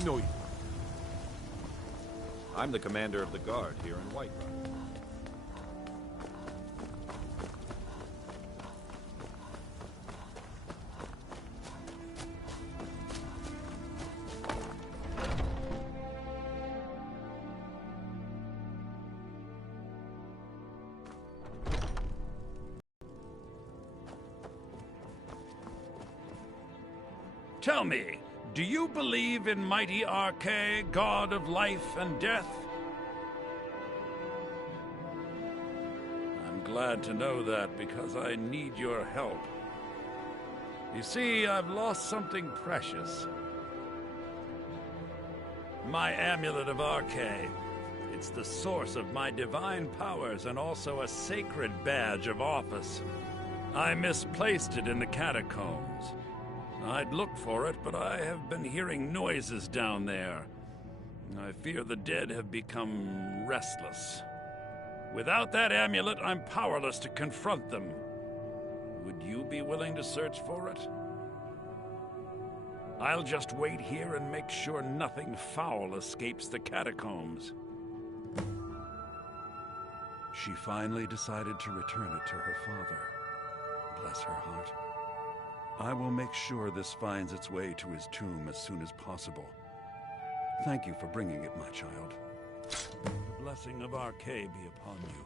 know you. I'm the commander of the guard here in Whiterun. Tell me, do you believe in mighty Oooh K, god of life and death? I'm glad to know that because I need your help. You see, I've lost something precious. My amulet of Oooh K. It's the source of my divine powers and also a sacred badge of office. I misplaced it in the catacombs. I'd looked for it, but I have been hearing noises down there. I fear the dead have become restless. Without that amulet, I'm powerless to confront them. Would you be willing to search for it? I'll just wait here and make sure nothing foul escapes the catacombs. She finally decided to return it to her father. Bless her heart. I will make sure this finds its way to his tomb as soon as possible. Thank you for bringing it, my child. The blessing of Oooh K be upon you.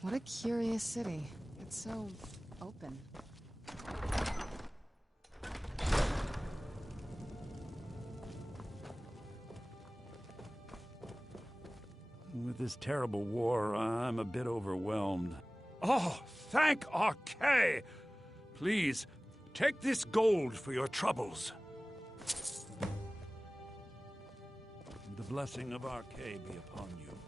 What a curious city. It's so open. With this terrible war, I'm a bit overwhelmed. Oh, thank Oooh K! Please, take this gold for your troubles. The blessing of Oooh K be upon you.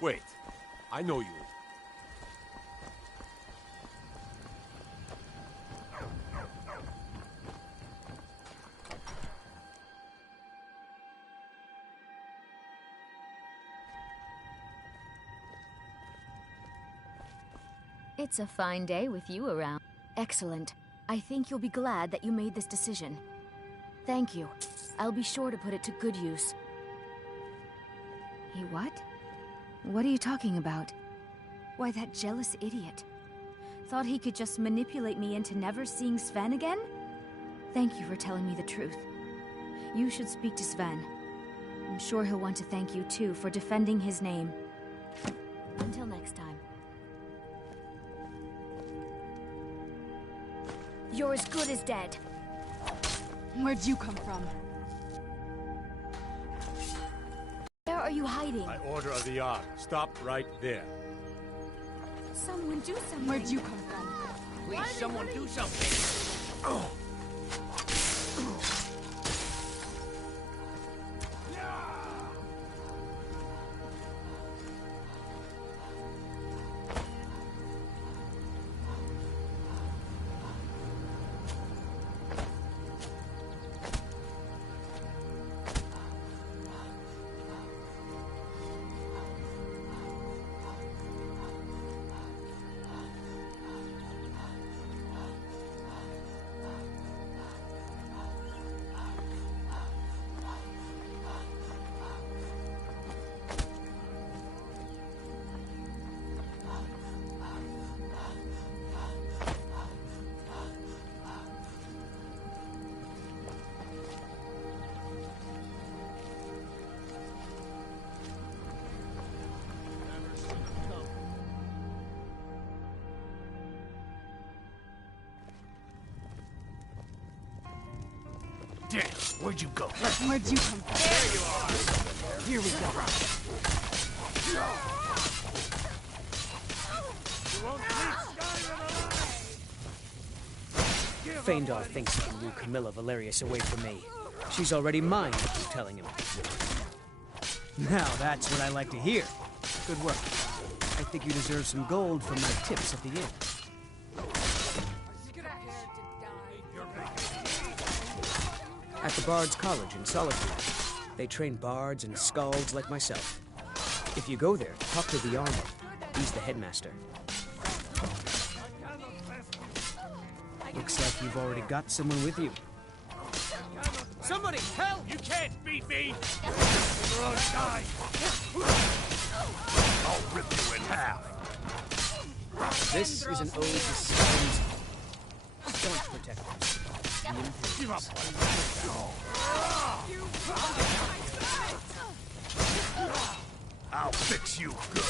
Wait, I know you. It's a fine day with you around. Excellent. I think you'll be glad that you made this decision. Thank you. I'll be sure to put it to good use. He what? What are you talking about? Why, that jealous idiot. Thought he could just manipulate me into never seeing Sven again? Thank you for telling me the truth. You should speak to Sven. I'm sure he'll want to thank you too for defending his name. Until next time. You're as good as dead. Where'd you come from? Where are you hiding? By order of the Yard. Stop right there. Someone do something. Where'd you come from? Please, someone do something. Damn, where'd you go? Where'd you come from? There you are! Here we go. You won't leave Skyrim alive! Feindar thinks he can woo Camilla Valerius away from me. She's already mine, I keep telling him. Now that's what I like to hear. Good work. I think you deserve some gold from my tips at the inn. At the Bard's College in Solitude. They train bards and skalds like myself. If you go there, talk to the armor. He's the headmaster. Looks like you've already got someone with you. Somebody, help! You can't beat me! You're on time! I'll rip you in half! This is an ode to Skyrim's staunch protectors. Give up! I'll fix you good!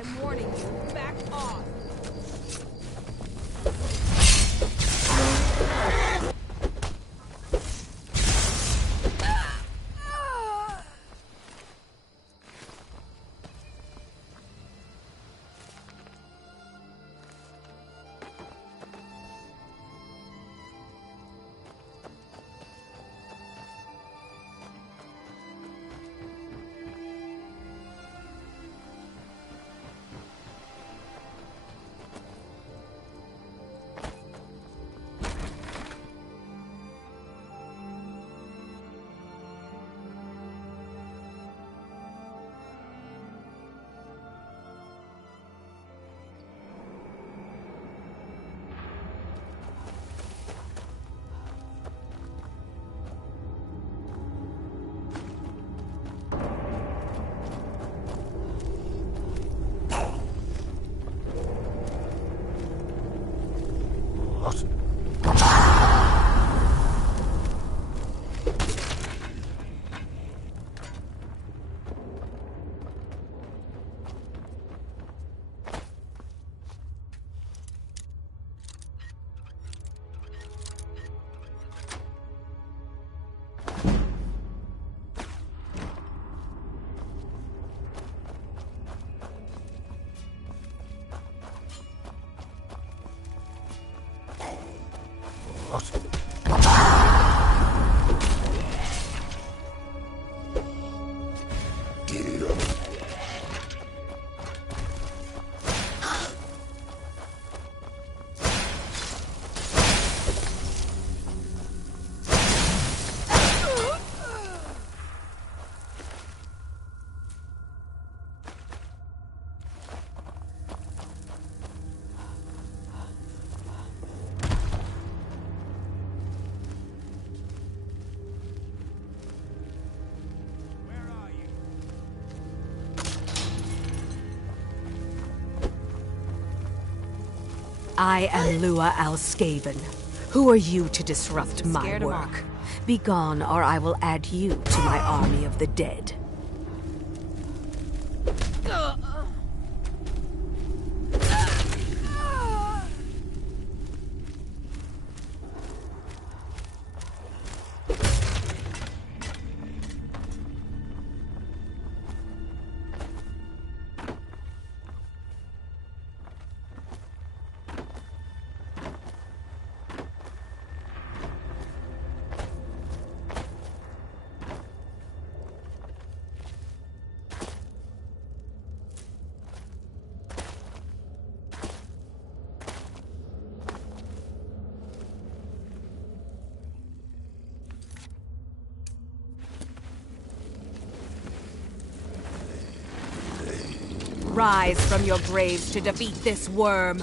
I'm warning you. Back off. I am Lua Alskaven. Who are you to disrupt my Scared 'em work? Begone, or I will add you to my army of the dead. Rise from your graves to defeat this worm.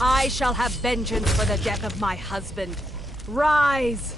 I shall have vengeance for the death of my husband. Rise!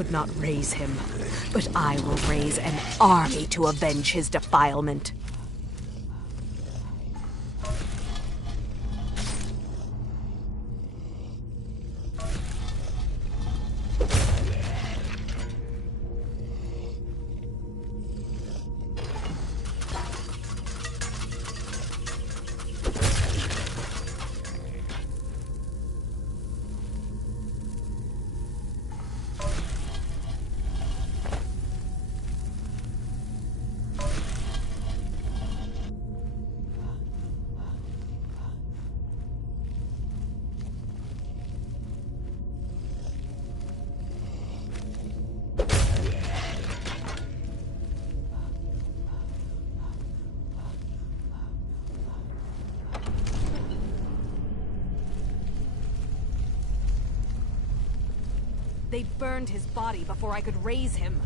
could not raise him, but I will raise an army to avenge his defilement. They burned his body before I could raise him.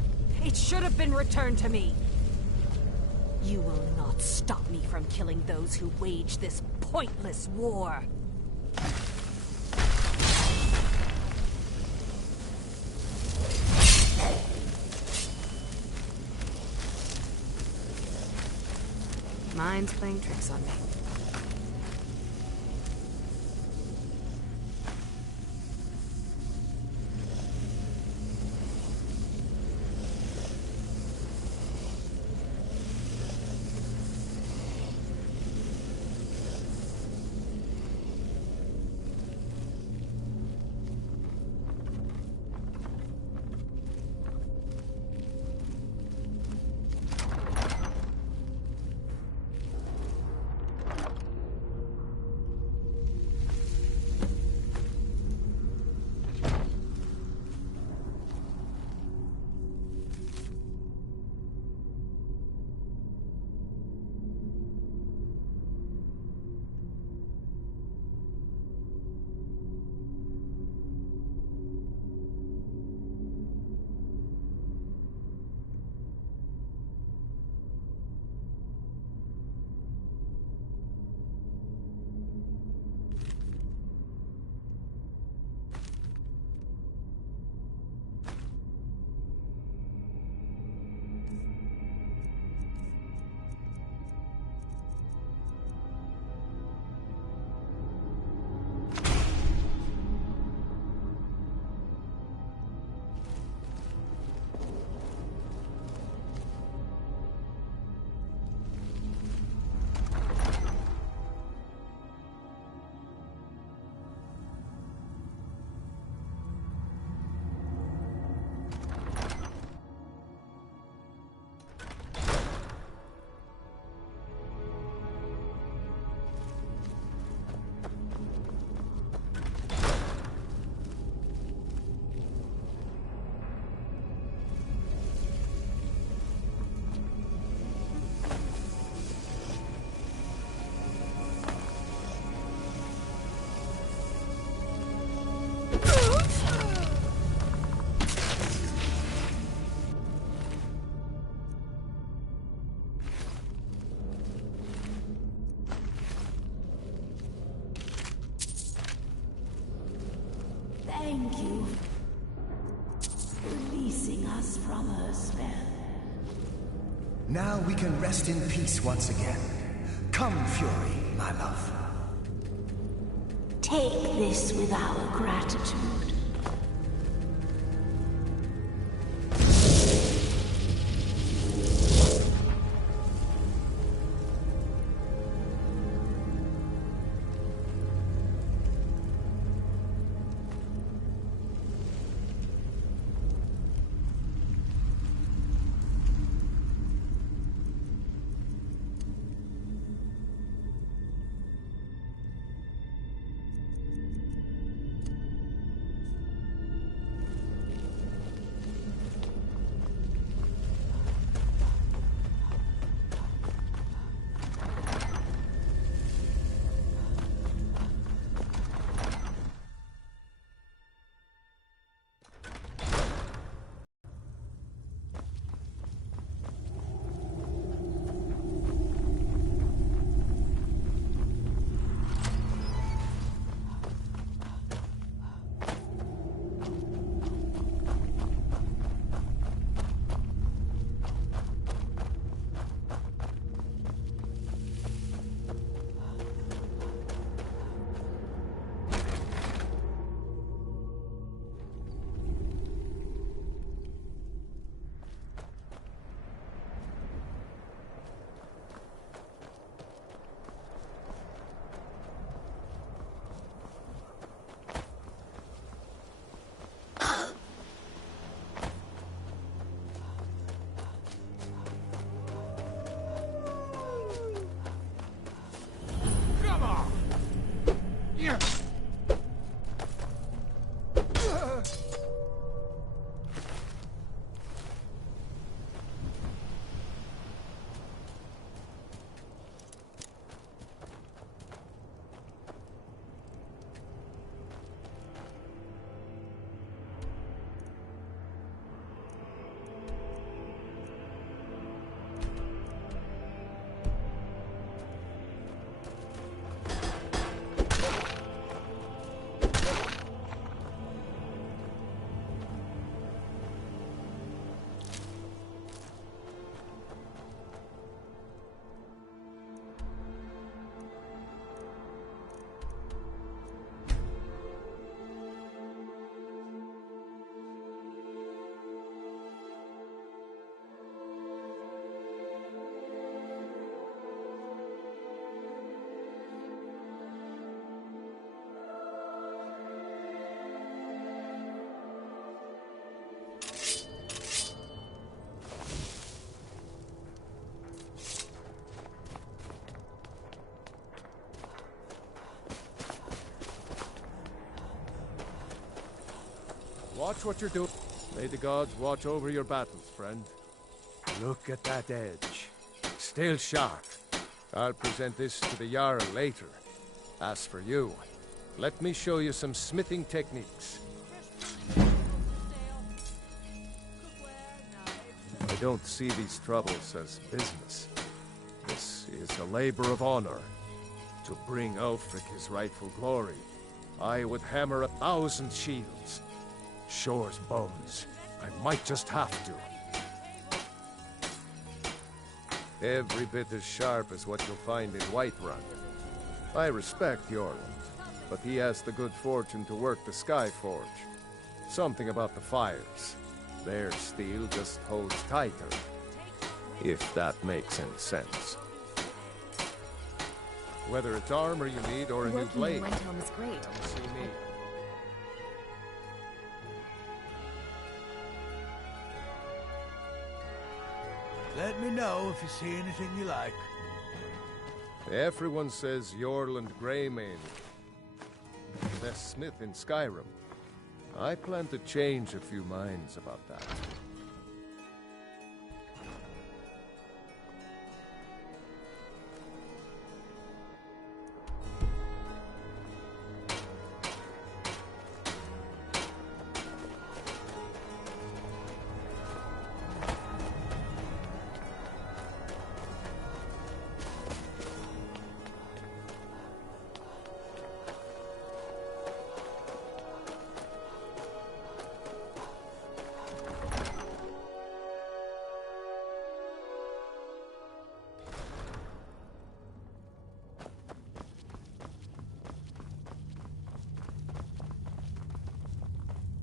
It should have been returned to me. You will not stop me from killing those who wage this pointless war. Mind's playing tricks on me. Thank you for releasing us from her spell. Now we can rest in peace once again. Come, Fury, my love. Take this with our gratitude. Watch what you're doing. May the gods watch over your battles, friend. Look at that edge. Still sharp. I'll present this to the Jarl later. As for you, let me show you some smithing techniques. I don't see these troubles as business. This is a labor of honor. To bring Ulfric his rightful glory, I would hammer 1,000 shields. Shore's bones. I might just have to. Every bit as sharp as what you'll find in Whiterun. I respect Jorland, but he has the good fortune to work the Skyforge. Something about the fires. Their steel just holds tighter. If that makes any sense. Whether it's armor you need or a new blade. Working in Windhelm is great. Come see me. Let me know if you see anything you like. Everyone says Jorland Greymane, best smith in Skyrim. I plan to change a few minds about that.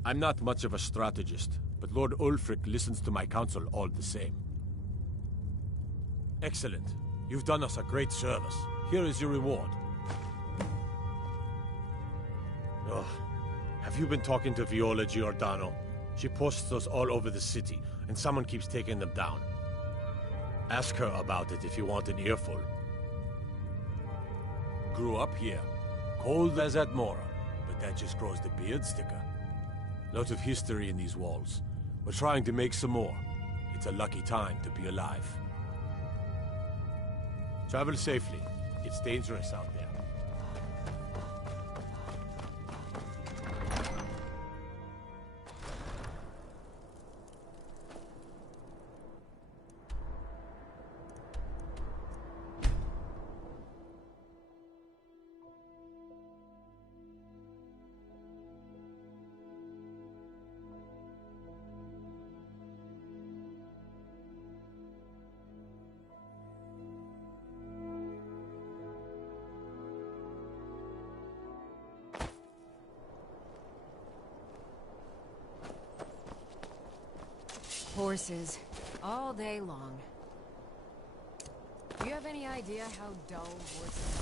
I'm not much of a strategist, but Lord Ulfric listens to my counsel all the same. Excellent. You've done us a great service. Here is your reward. Ugh. Have you been talking to Viola Giordano? She posts us all over the city, and someone keeps taking them down. Ask her about it if you want an earful. Grew up here. Cold as at Mora, but that just grows the beard sticker. Lot of history in these walls. We're trying to make some more. It's a lucky time to be alive. Travel safely. It's dangerous out there. Horses. All day long. Do you have any idea how dull horses are?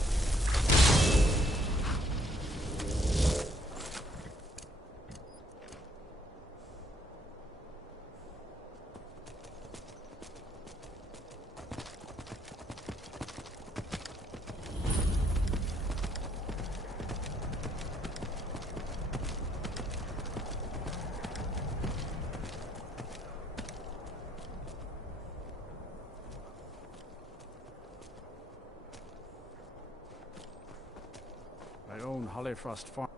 I own Hollyfrost Farm.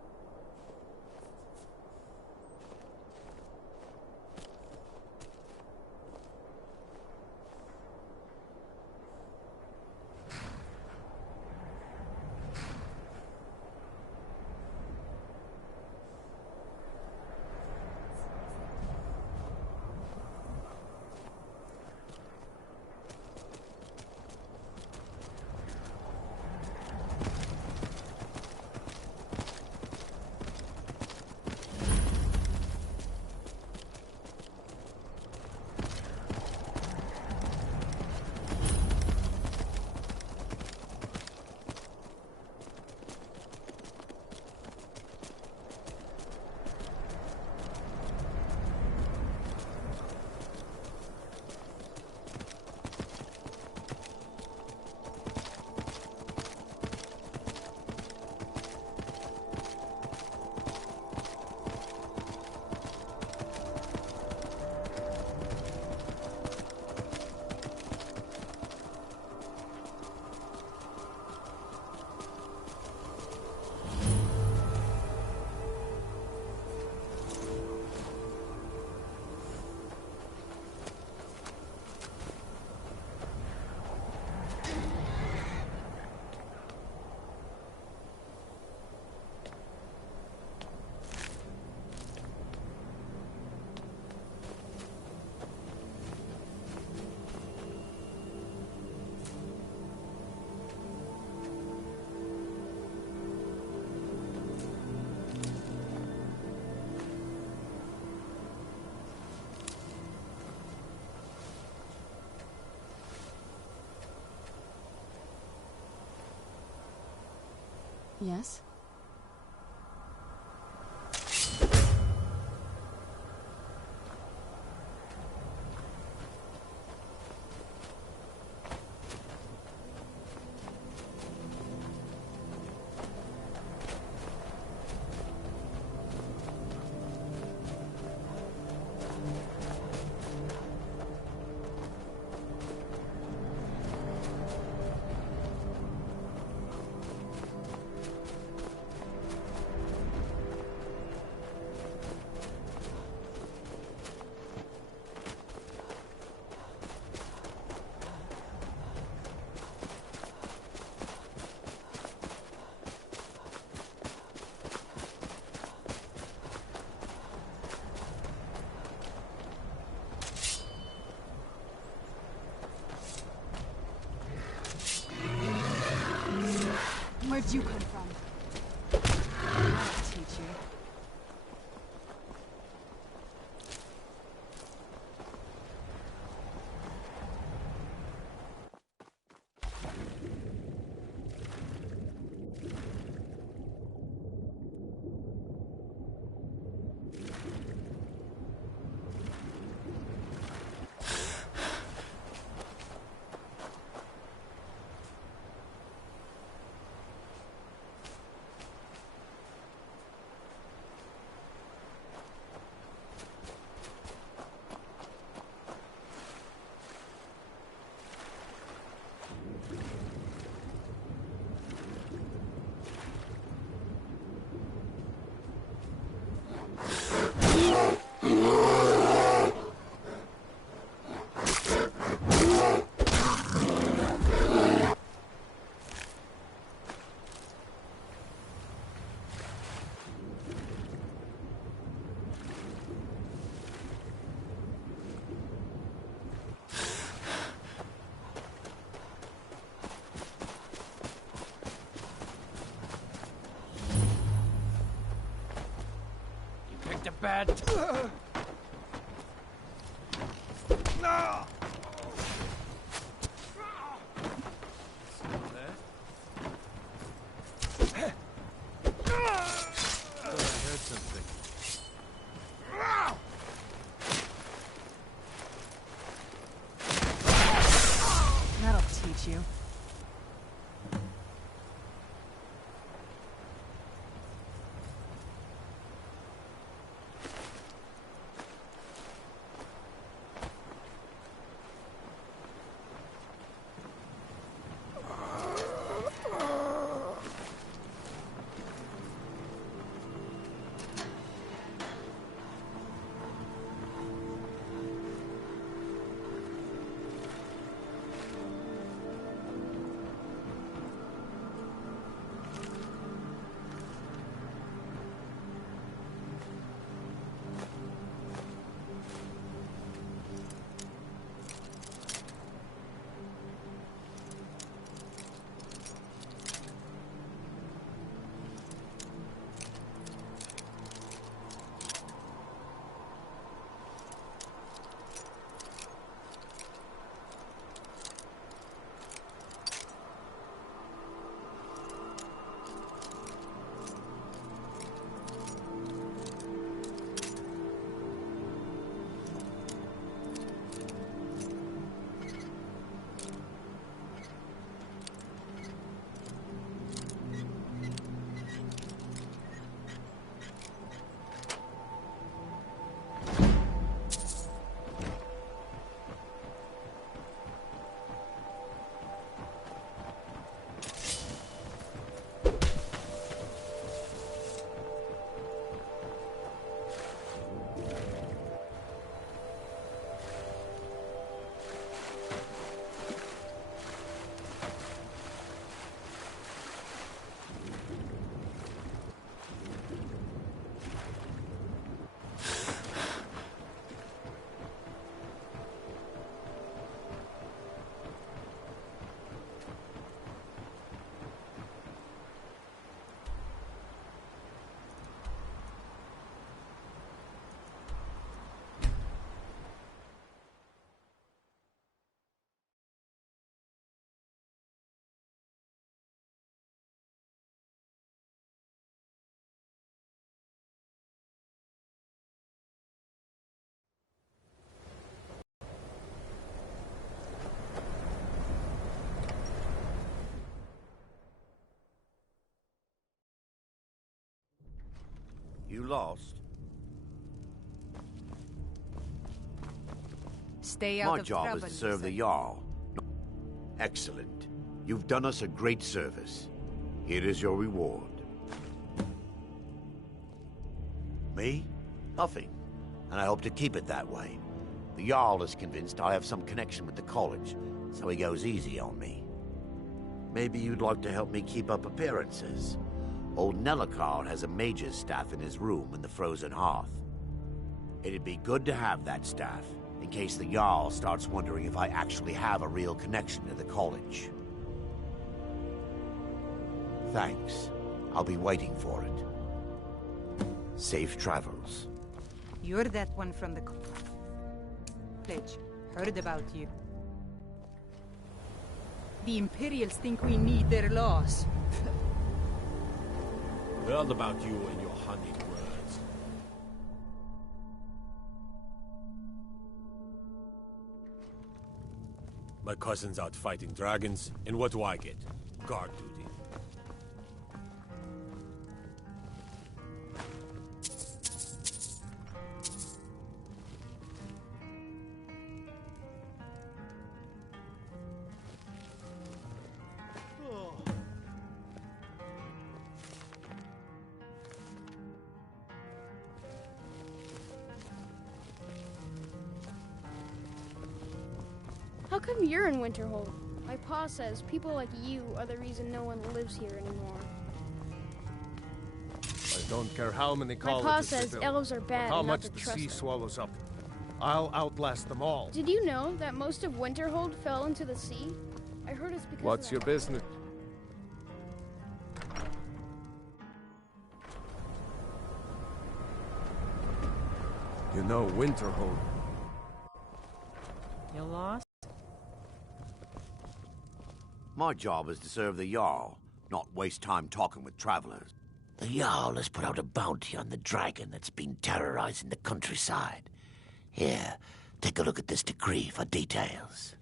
Yes? Where'd you come from? I'll teach you. The bad. No! I heard something. That'll teach you. lost? Stay out My of job trouble, is to serve the Jarl. Excellent. You've done us a great service. Here is your reward. Me? Nothing. And I hope to keep it that way. The Jarl is convinced I have some connection with the college, so he goes easy on me. Maybe you'd like to help me keep up appearances. Old Nellakar has a mage's staff in his room in the frozen hearth. It'd be good to have that staff, in case the Jarl starts wondering if I actually have a real connection to the college. Thanks. I'll be waiting for it. Safe travels. You're that one from the college. Heard about you. The Imperials think we need their laws. Heard about you and your honeyed words. My cousin's out fighting dragons, and what do I get? Guard duty. How come you're in Winterhold? My pa says people like you are the reason no one lives here anymore. I don't care how many My colleges pa they says build, elves are bad or how and not much to the trust sea them. swallows up. I'll outlast them all. Did you know that most of Winterhold fell into the sea? I heard it's because What's of your that. business? You know Winterhold. You lost? My job is to serve the Jarl, not waste time talking with travelers. The Jarl has put out a bounty on the dragon that's been terrorizing the countryside. Here, take a look at this decree for details.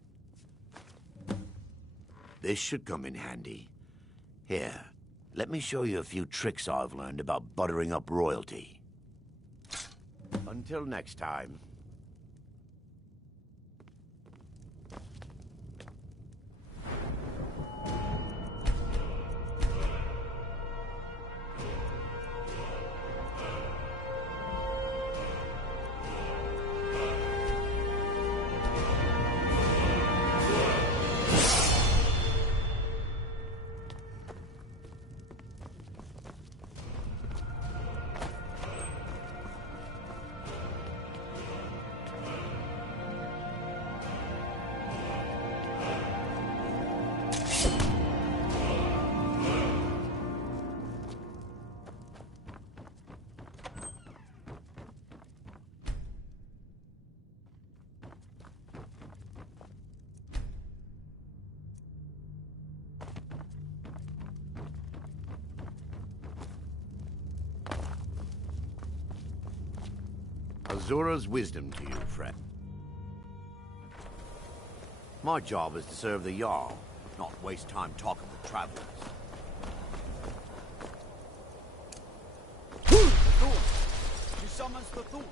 This should come in handy. Here, let me show you a few tricks I've learned about buttering up royalty. Until next time. Azura's wisdom to you, friend. My job is to serve the Jarl, not waste time talking with travelers. She summons the Thule.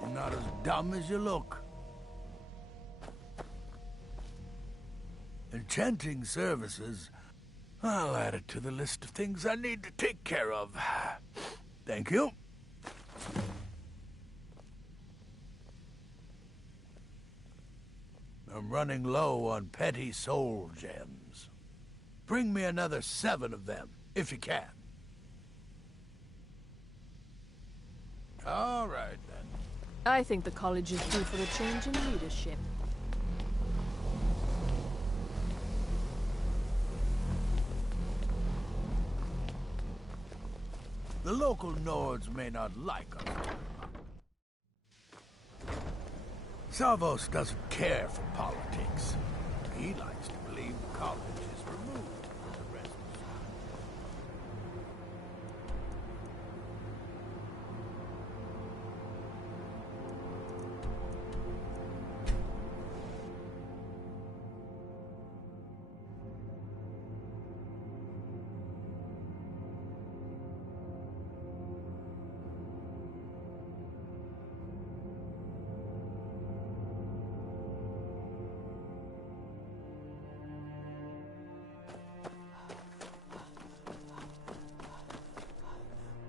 You're not as dumb as you look. Enchanting services. I'll add it to the list of things I need to take care of. Thank you. I'm running low on petty soul gems. Bring me another 7 of them, if you can. All right, then. I think the college is due for a change in leadership. The local Nords may not like us. Salvos doesn't care for politics. He likes to believe the college is removed from the rest of school.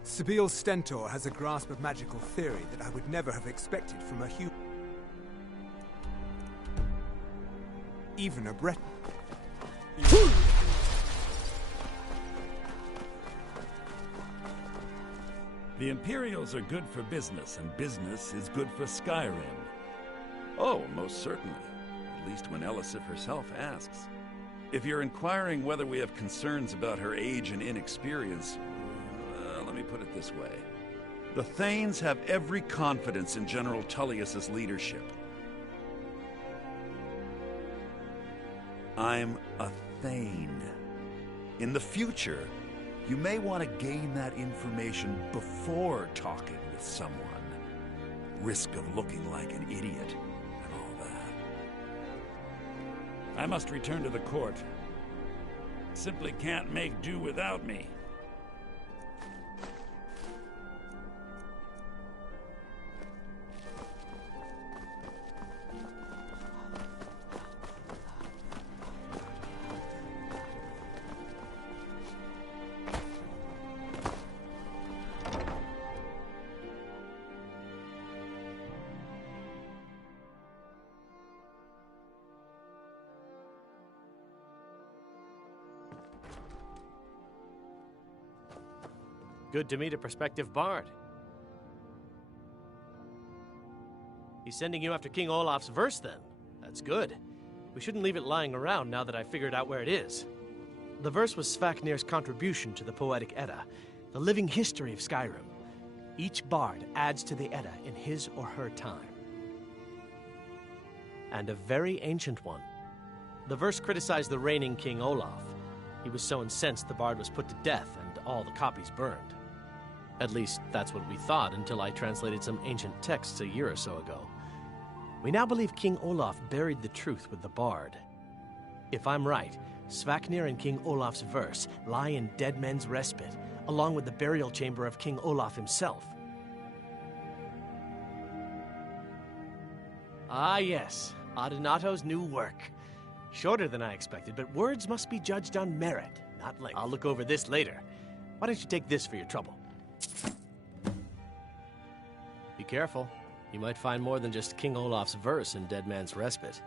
Sibyl Stentor has a grasp of magical theory that I would never have expected from a human. Even a Breton. The Imperials are good for business, and business is good for Skyrim. Oh, most certainly. At least when Elisif herself asks. If you're inquiring whether we have concerns about her age and inexperience, let me put it this way. The Thanes have every confidence in General Tullius's leadership. I'm a Thane. In the future, you may want to gain that information before talking with someone. Risk of looking like an idiot and all that. I must return to the court. Simply can't make do without me. Good to meet a prospective bard. He's sending you after King Olaf's verse, then. That's good. We shouldn't leave it lying around now that I've figured out where it is. The verse was Svafnir's contribution to the Poetic Edda, the living history of Skyrim. Each bard adds to the Edda in his or her time. And a very ancient one. The verse criticized the reigning King Olaf. He was so incensed the bard was put to death and all the copies burned. At least, that's what we thought until I translated some ancient texts a year or so ago. We now believe King Olaf buried the truth with the bard. If I'm right, Svafnir and King Olaf's verse lie in Dead Men's Respite, along with the burial chamber of King Olaf himself. Ah yes, Adonato's new work. Shorter than I expected, but words must be judged on merit, not length. I'll look over this later. Why don't you take this for your trouble? Be careful. You might find more than just King Olaf's verse in Dead Man's Respite.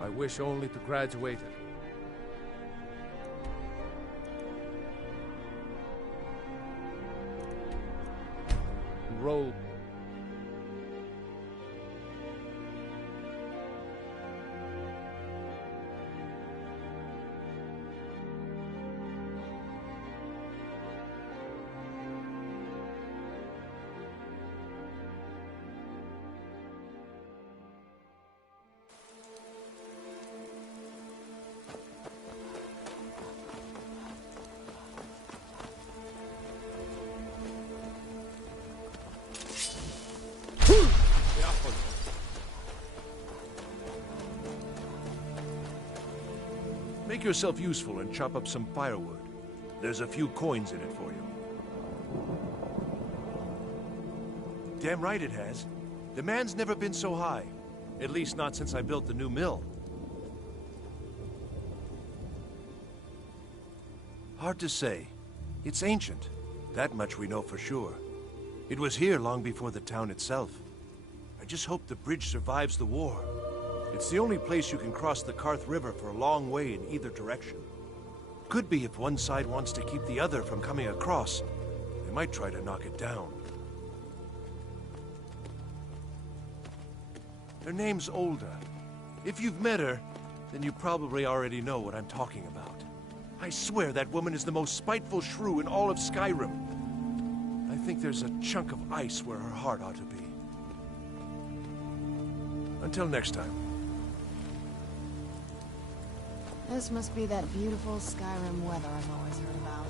I wish only to graduate it. Roll. Make yourself useful and chop up some firewood. There's a few coins in it for you. Damn right it has. Demand's never been so high. At least not since I built the new mill. Hard to say. It's ancient. That much we know for sure. It was here long before the town itself. I just hope the bridge survives the war. It's the only place you can cross the Karth River for a long way in either direction. Could be if one side wants to keep the other from coming across. They might try to knock it down. Her name's Olda. If you've met her, then you probably already know what I'm talking about. I swear that woman is the most spiteful shrew in all of Skyrim. I think there's a chunk of ice where her heart ought to be. Until next time. This must be that beautiful Skyrim weather I've always heard about.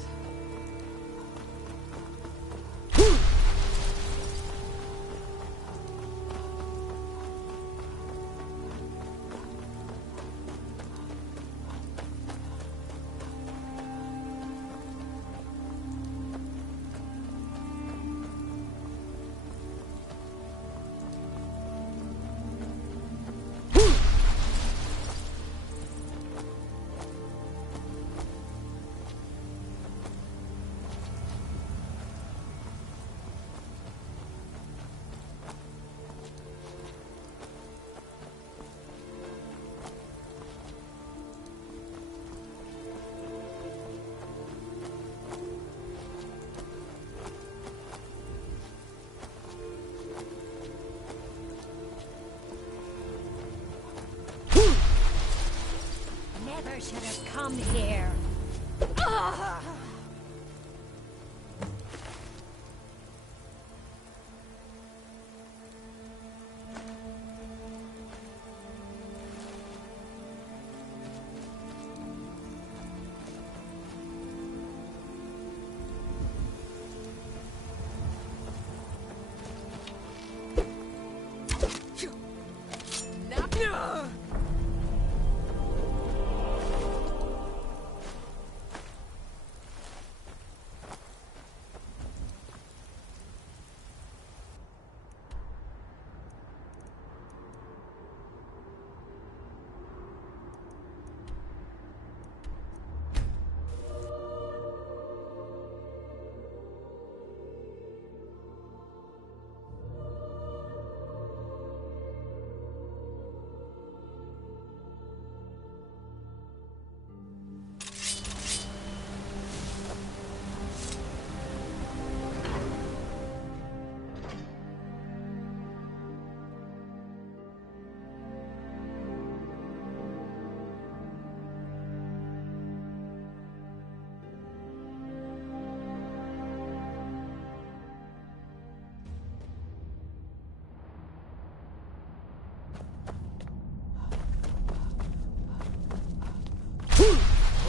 Never should have come here. Ugh!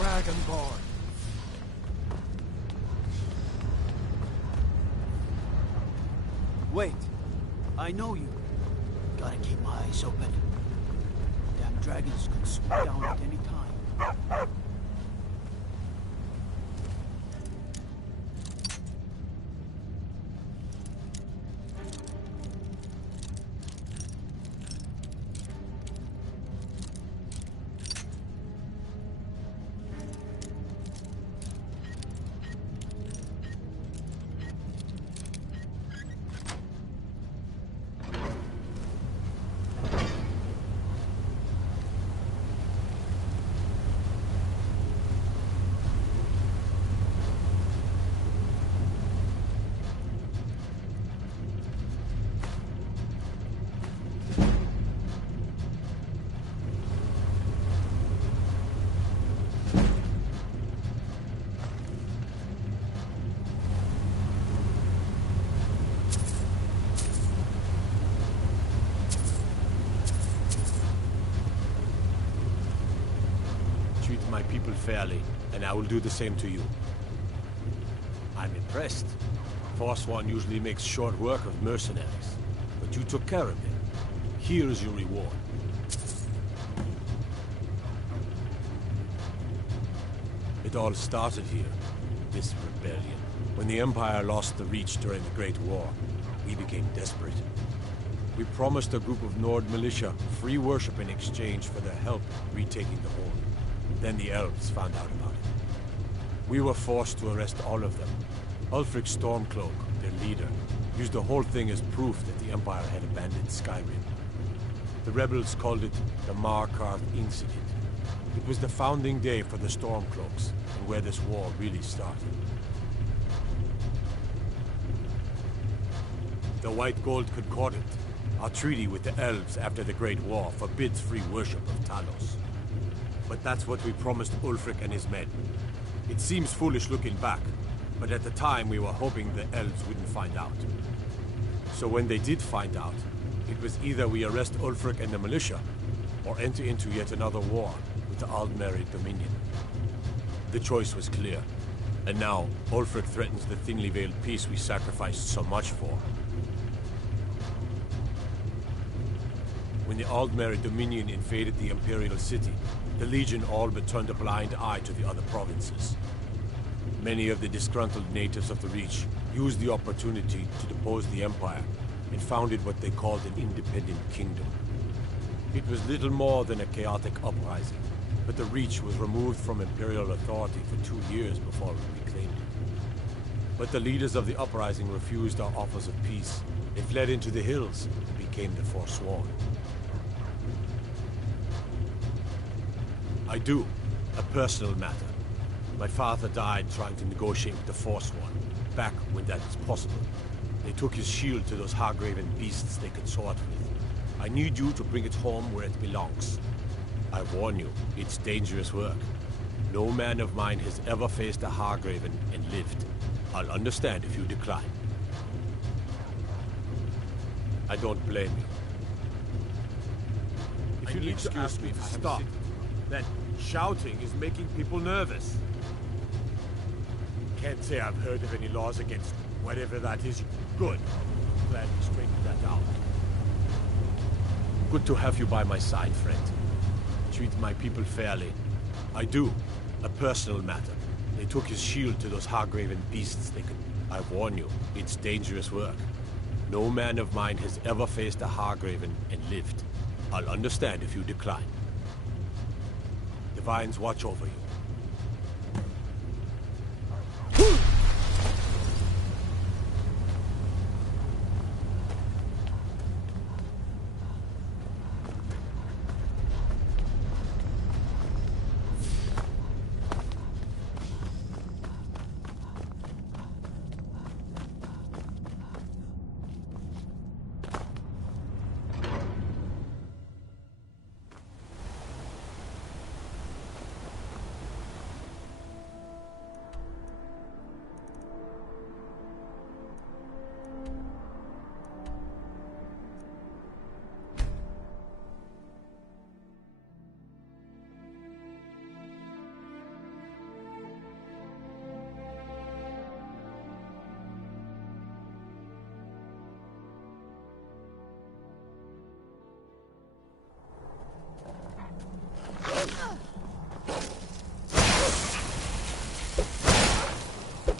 Dragonborn. Wait. I know you. Gotta keep my eyes open. Damn dragons could swoop down at any time. My people fairly, and I will do the same to you. I'm impressed. Forsworn usually makes short work of mercenaries, but you took care of him. Here is your reward. It all started here, this rebellion. When the Empire lost the Reach during the Great War, we became desperate. We promised a group of Nord militia free worship in exchange for their help retaking the Horde. Then the elves found out about it. We were forced to arrest all of them. Ulfric Stormcloak, their leader, used the whole thing as proof that the Empire had abandoned Skyrim. The rebels called it the Markarth Incident. It was the founding day for the Stormcloaks, and where this war really started. The White Gold Concordant, Our treaty with the elves after the Great War forbids free worship of Talos. But that's what we promised Ulfric and his men. It seems foolish looking back, but at the time we were hoping the elves wouldn't find out. So when they did find out, it was either we arrest Ulfric and the militia, or enter into yet another war with the Aldmeri Dominion. The choice was clear, and now Ulfric threatens the thinly veiled peace we sacrificed so much for. When the Aldmeri Dominion invaded the Imperial City, the Legion all but turned a blind eye to the other provinces. Many of the disgruntled natives of the Reach used the opportunity to depose the Empire and founded what they called an independent kingdom. It was little more than a chaotic uprising, but the Reach was removed from Imperial authority for 2 years before we reclaimed it. But the leaders of the uprising refused our offers of peace. They fled into the hills and became the Forsworn. I do. A personal matter. My father died trying to negotiate with the Forsworn, back when that was possible. They took his shield to those Hargraven beasts they consort with. I need you to bring it home where it belongs. I warn you, it's dangerous work. No man of mine has ever faced a Hargraven and lived. I'll understand if you decline. I don't blame you. If you'll excuse me to stop, then shouting is making people nervous. Can't say I've heard of any laws against whatever that is. Good. Glad we straightened that out. Good to have you by my side, friend. Treat my people fairly. I do. A personal matter. They took his shield to those Hargraven beasts they could... I warn you, it's dangerous work. No man of mine has ever faced a Hargraven and lived. I'll understand if you decline. Divines watch over you.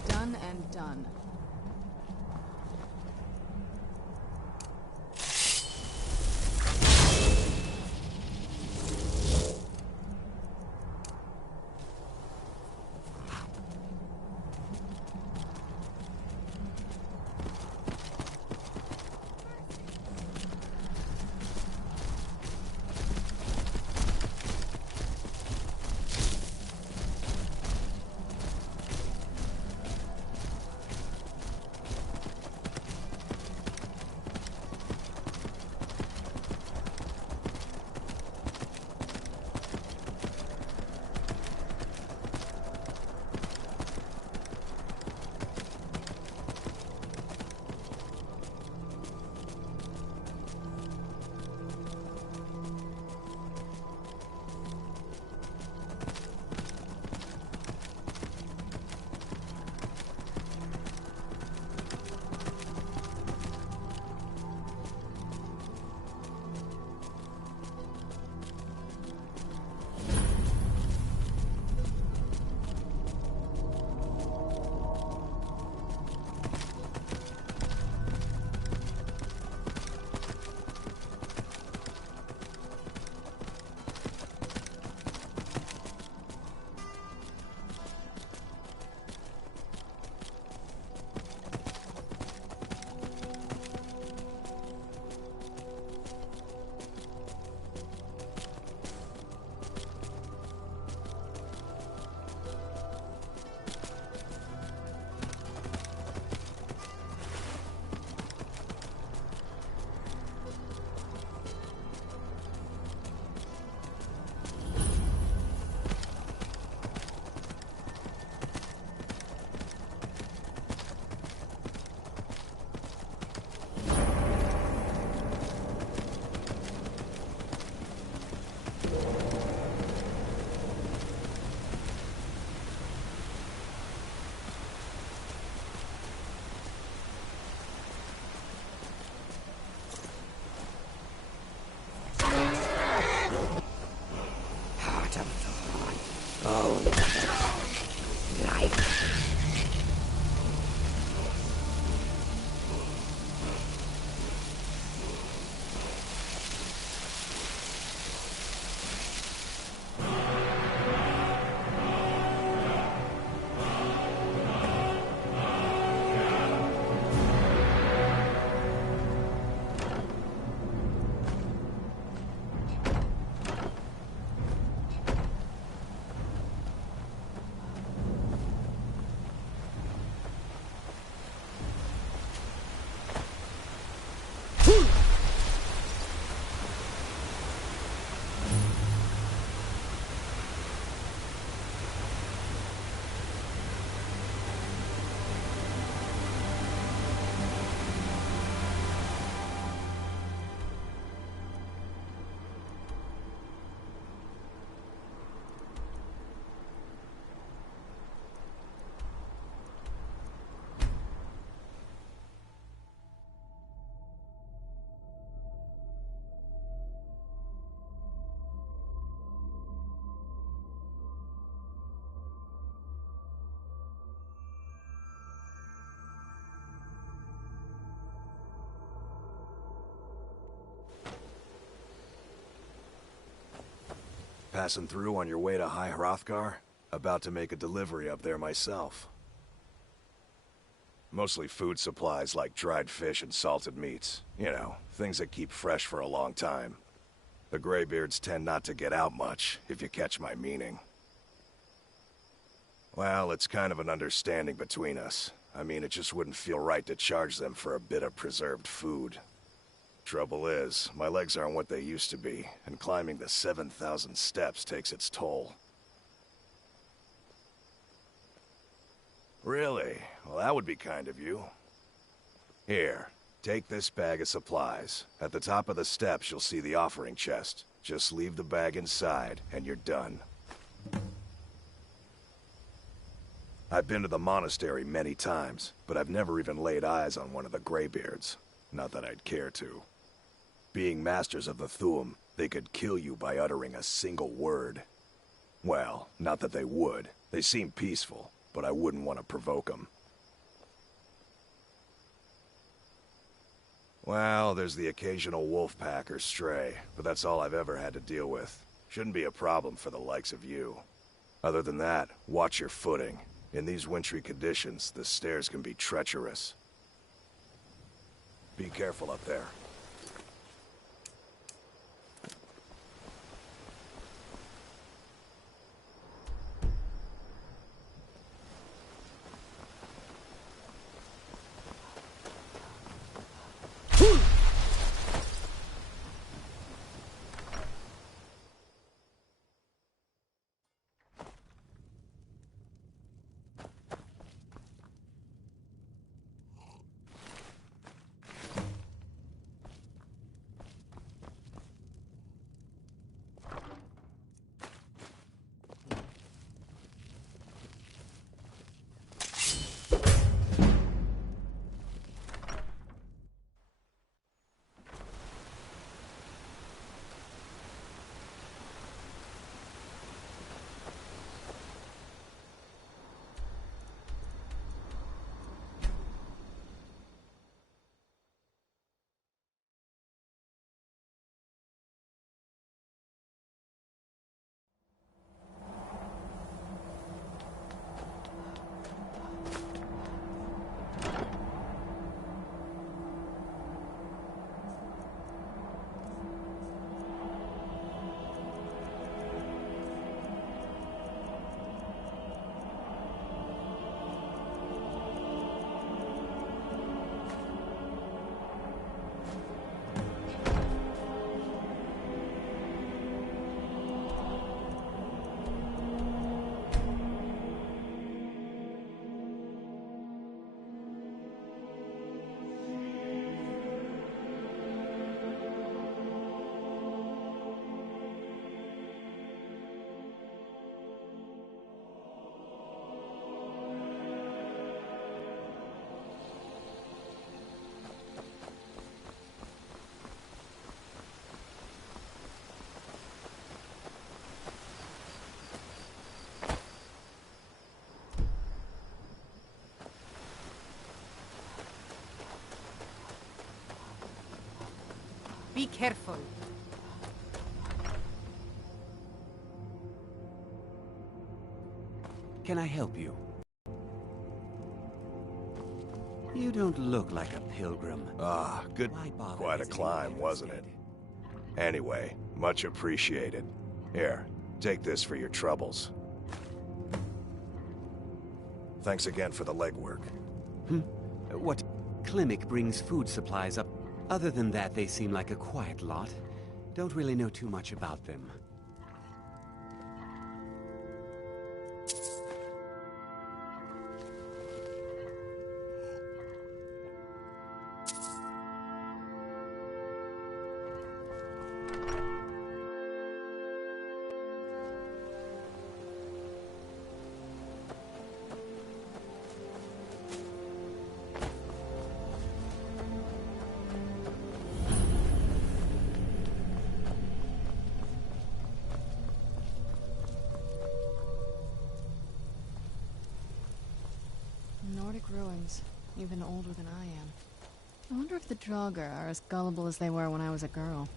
Done and done. Passing through on your way to High Hrothgar? About to make a delivery up there myself. Mostly food supplies like dried fish and salted meats. You know, things that keep fresh for a long time. The Greybeards tend not to get out much, if you catch my meaning. Well, it's kind of an understanding between us. I mean, it just wouldn't feel right to charge them for a bit of preserved food. Trouble is, my legs aren't what they used to be, and climbing the 7,000 steps takes its toll. Really? Well, that would be kind of you. Here, take this bag of supplies. At the top of the steps, you'll see the offering chest. Just leave the bag inside, and you're done. I've been to the monastery many times, but I've never even laid eyes on one of the Greybeards. Not that I'd care to. Being masters of the Thu'um, they could kill you by uttering a single word. Well, not that they would. They seem peaceful, but I wouldn't want to provoke them. Well, there's the occasional wolf pack or stray, but that's all I've ever had to deal with. Shouldn't be a problem for the likes of you. Other than that, watch your footing. In these wintry conditions, the stairs can be treacherous. Be careful up there. Be careful. Can I help you? You don't look like a pilgrim. Ah, good. Quite a climb, wasn't it? Anyway, much appreciated. Here, take this for your troubles. Thanks again for the legwork. What? Klimek brings food supplies up. Other than that, they seem like a quiet lot. Don't really know too much about them. Nordic ruins, even older than I am. I wonder if the Draugr are as gullible as they were when I was a girl.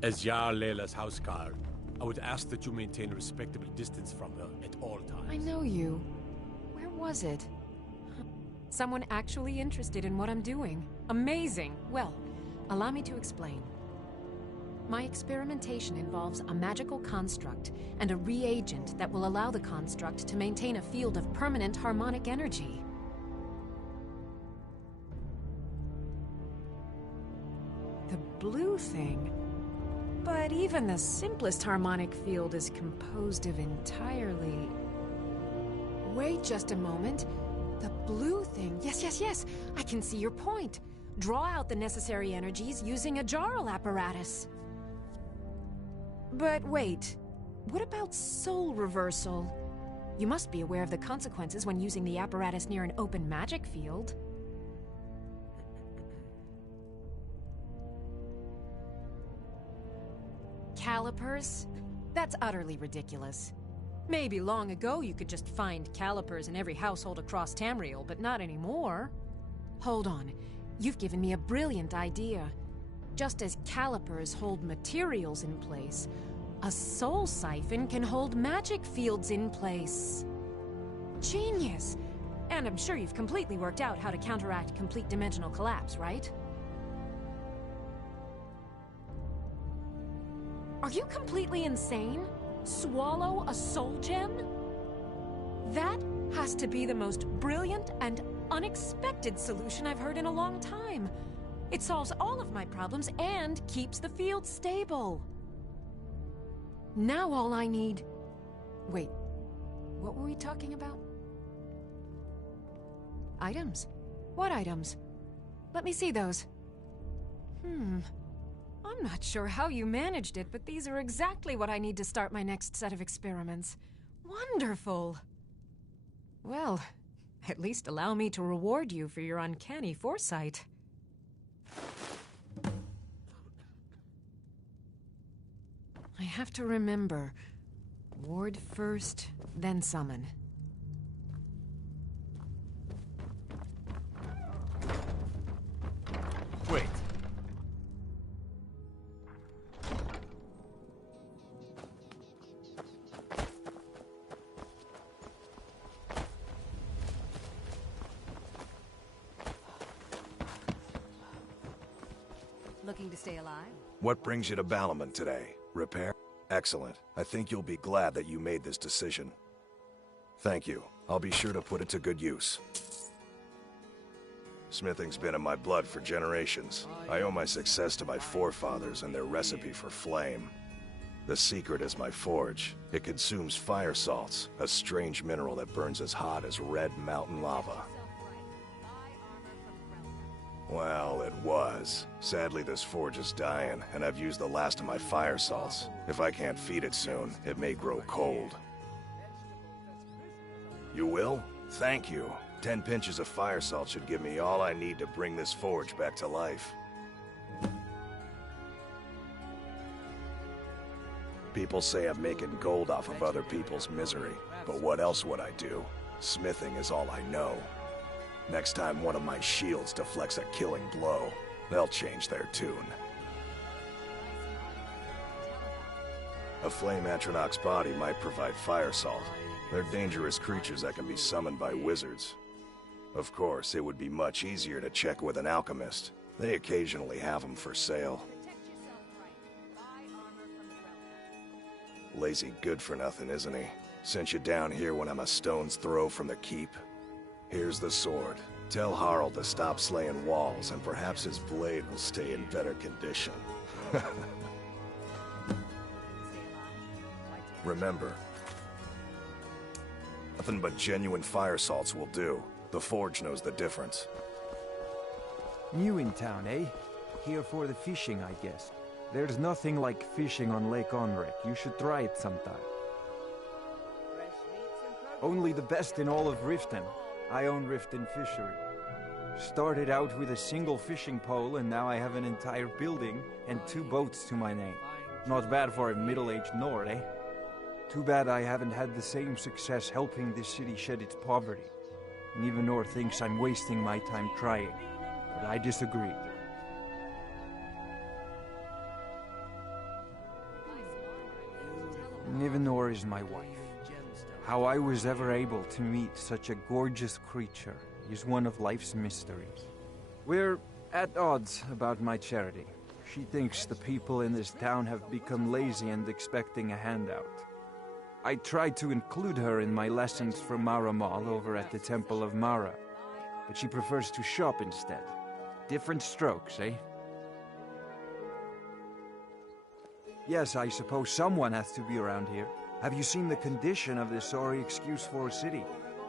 As Jarl Leila's houseguard, I would ask that you maintain a respectable distance from her at all times. I know you. Where was it? Someone actually interested in what I'm doing. Amazing! Well, allow me to explain. My experimentation involves a magical construct and a reagent that will allow the construct to maintain a field of permanent harmonic energy. The blue thing? But even the simplest harmonic field is composed of entirely... Wait just a moment. The blue thing. Yes. I can see your point. Draw out the necessary energies using a Jarl apparatus. But wait. What about soul reversal? You must be aware of the consequences when using the apparatus near an open magic field. Calipers? That's utterly ridiculous. Maybe long ago you could just find calipers in every household across Tamriel, but not anymore. Hold on. You've given me a brilliant idea. Just as calipers hold materials in place, a soul siphon can hold magic fields in place. Genius! And I'm sure you've completely worked out how to counteract complete dimensional collapse, right? Are you completely insane? Swallow a soul gem? That has to be the most brilliant and unexpected solution I've heard in a long time. It solves all of my problems and keeps the field stable. Now all I need... Wait, what were we talking about? Items? What items? Let me see those. I'm not sure how you managed it, but these are exactly what I need to start my next set of experiments. Wonderful! Well, at least allow me to reward you for your uncanny foresight. I have to remember. Ward first, then summon. Wait. Looking to stay alive? What brings you to Balamon today? Repair? Excellent. I think you'll be glad that you made this decision. Thank you. I'll be sure to put it to good use. Smithing's been in my blood for generations. I owe my success to my forefathers and their recipe for flame. The secret is my forge. It consumes fire salts, a strange mineral that burns as hot as red mountain lava. Well, it was. Sadly, this forge is dying, and I've used the last of my fire salts. If I can't feed it soon, it may grow cold. You will? Thank you. 10 pinches of fire salt should give me all I need to bring this forge back to life. People say I'm making gold off of other people's misery, but what else would I do? Smithing is all I know. Next time one of my shields deflects a killing blow, they'll change their tune. A flame Atronach's body might provide fire salt. They're dangerous creatures that can be summoned by wizards. Of course, it would be much easier to check with an alchemist. They occasionally have them for sale. Lazy good-for-nothing, isn't he? Sent you down here when I'm a stone's throw from the keep. Here's the sword. Tell Harald to stop slaying walls, and perhaps his blade will stay in better condition. Remember, nothing but genuine fire salts will do. The forge knows the difference. New in town, eh? Here for the fishing, I guess. There's nothing like fishing on Lake Onrek. You should try it sometime. Only the best in all of Riften. I own Riften Fishery. Started out with a single fishing pole, and now I have an entire building and 2 boats to my name. Not bad for a middle-aged Nord, eh? Too bad I haven't had the same success helping this city shed its poverty. And even Nord thinks I'm wasting my time trying. But I disagree. Nivenor is my wife. How I was ever able to meet such a gorgeous creature is one of life's mysteries. We're at odds about my charity. She thinks the people in this town have become lazy and expecting a handout. I tried to include her in my lessons for Maramal over at the Temple of Mara, but she prefers to shop instead. Different strokes, eh? Yes, I suppose someone has to be around here. Have you seen the condition of this sorry excuse for a city?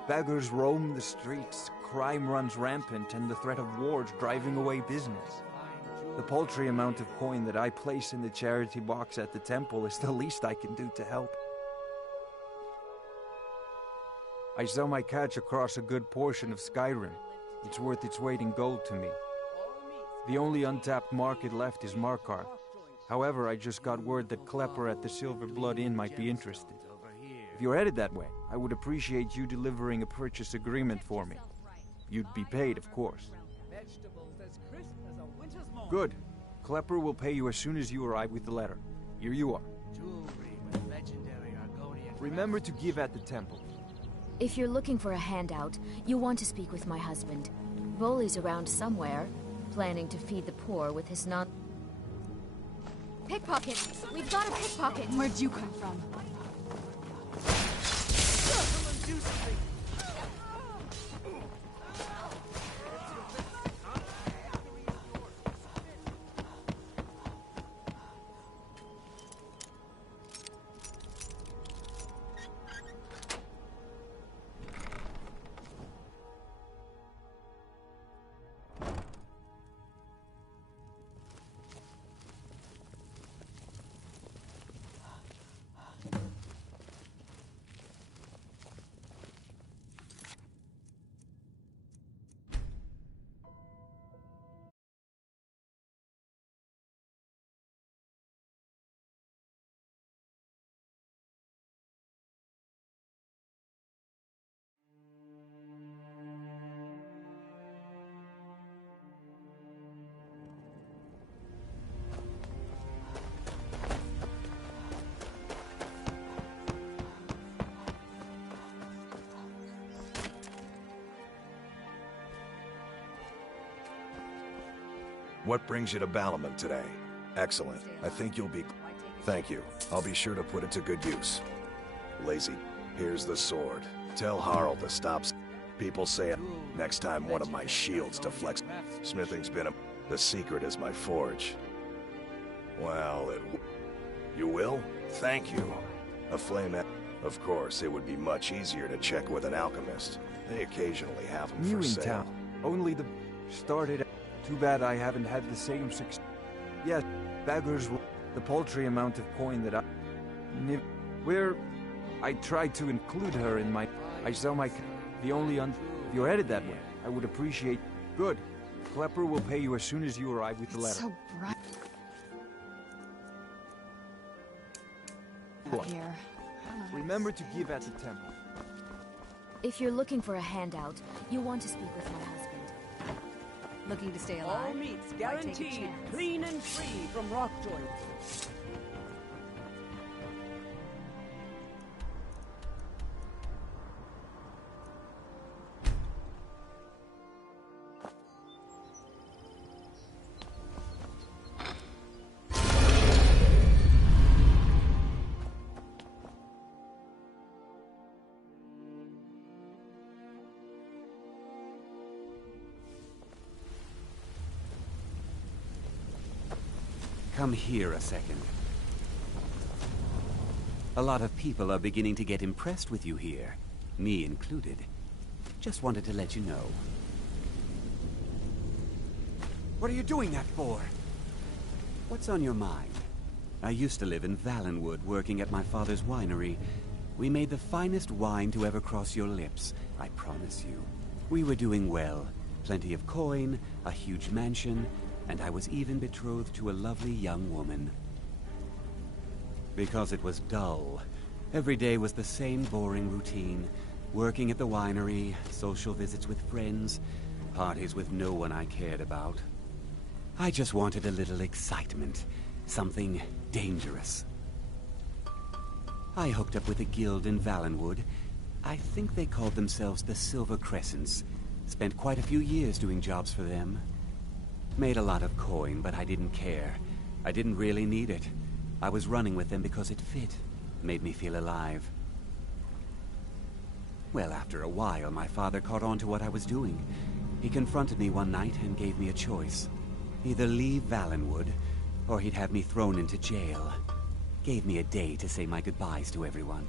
Beggars roam the streets, crime runs rampant, and the threat of war is driving away business. The paltry amount of coin that I place in the charity box at the temple is the least I can do to help. I sell my catch across a good portion of Skyrim. It's worth its weight in gold to me. The only untapped market left is Markarth. However, I just got word that Klepper at the Silver Blood Inn might be interested. If you're headed that way, I would appreciate you delivering a purchase agreement for me. You'd be paid, of course. Good. Klepper will pay you as soon as you arrive with the letter. Here you are. Remember to give at the temple. If you're looking for a handout, you'll want to speak with my husband. Voley's around somewhere, planning to feed the poor with his non... Pickpocket! We've got a pickpocket! Where'd you come from? What brings you to Balamon today? Excellent. I think you'll be... Thank you. I'll be sure to put it to good use. Lazy, here's the sword. Tell Harald to stop... People say it. Next time one of my shields deflects... Smithing's been a... The secret is my forge. Well, You will? Thank you. A flame... Of course, it would be much easier to check with an alchemist. They occasionally have them New for in sale. town. Only the... Started... Too bad I haven't had the same success. Yes, beggars... The paltry amount of coin that I... I tried to include her in my... I sell my... The only If you're headed that way, I would appreciate... Good. Klepper will pay you as soon as you arrive with the letter. So bright up here. Remember to give at the temple. If you're looking for a handout, you'll want to speak with my husband. Looking to stay alive? All meats Why take a guaranteed, chance? clean and free from rock joints. Come here a second. A lot of people are beginning to get impressed with you here, me included. Just wanted to let you know. What are you doing that for? What's on your mind? I used to live in Valenwood, working at my father's winery. We made the finest wine to ever cross your lips, I promise you. We were doing well. Plenty of coin, a huge mansion, and I was even betrothed to a lovely young woman. Because it was dull. Every day was the same boring routine. Working at the winery, social visits with friends, parties with no one I cared about. I just wanted a little excitement. Something dangerous. I hooked up with a guild in Valenwood. I think they called themselves the Silver Crescents. Spent quite a few years doing jobs for them. Made a lot of coin, but I didn't care. I didn't really need it. I was running with them because it fit. Made me feel alive. Well, after a while, my father caught on to what I was doing. He confronted me one night and gave me a choice. Either leave Valenwood, or he'd have me thrown into jail. Gave me a day to say my goodbyes to everyone.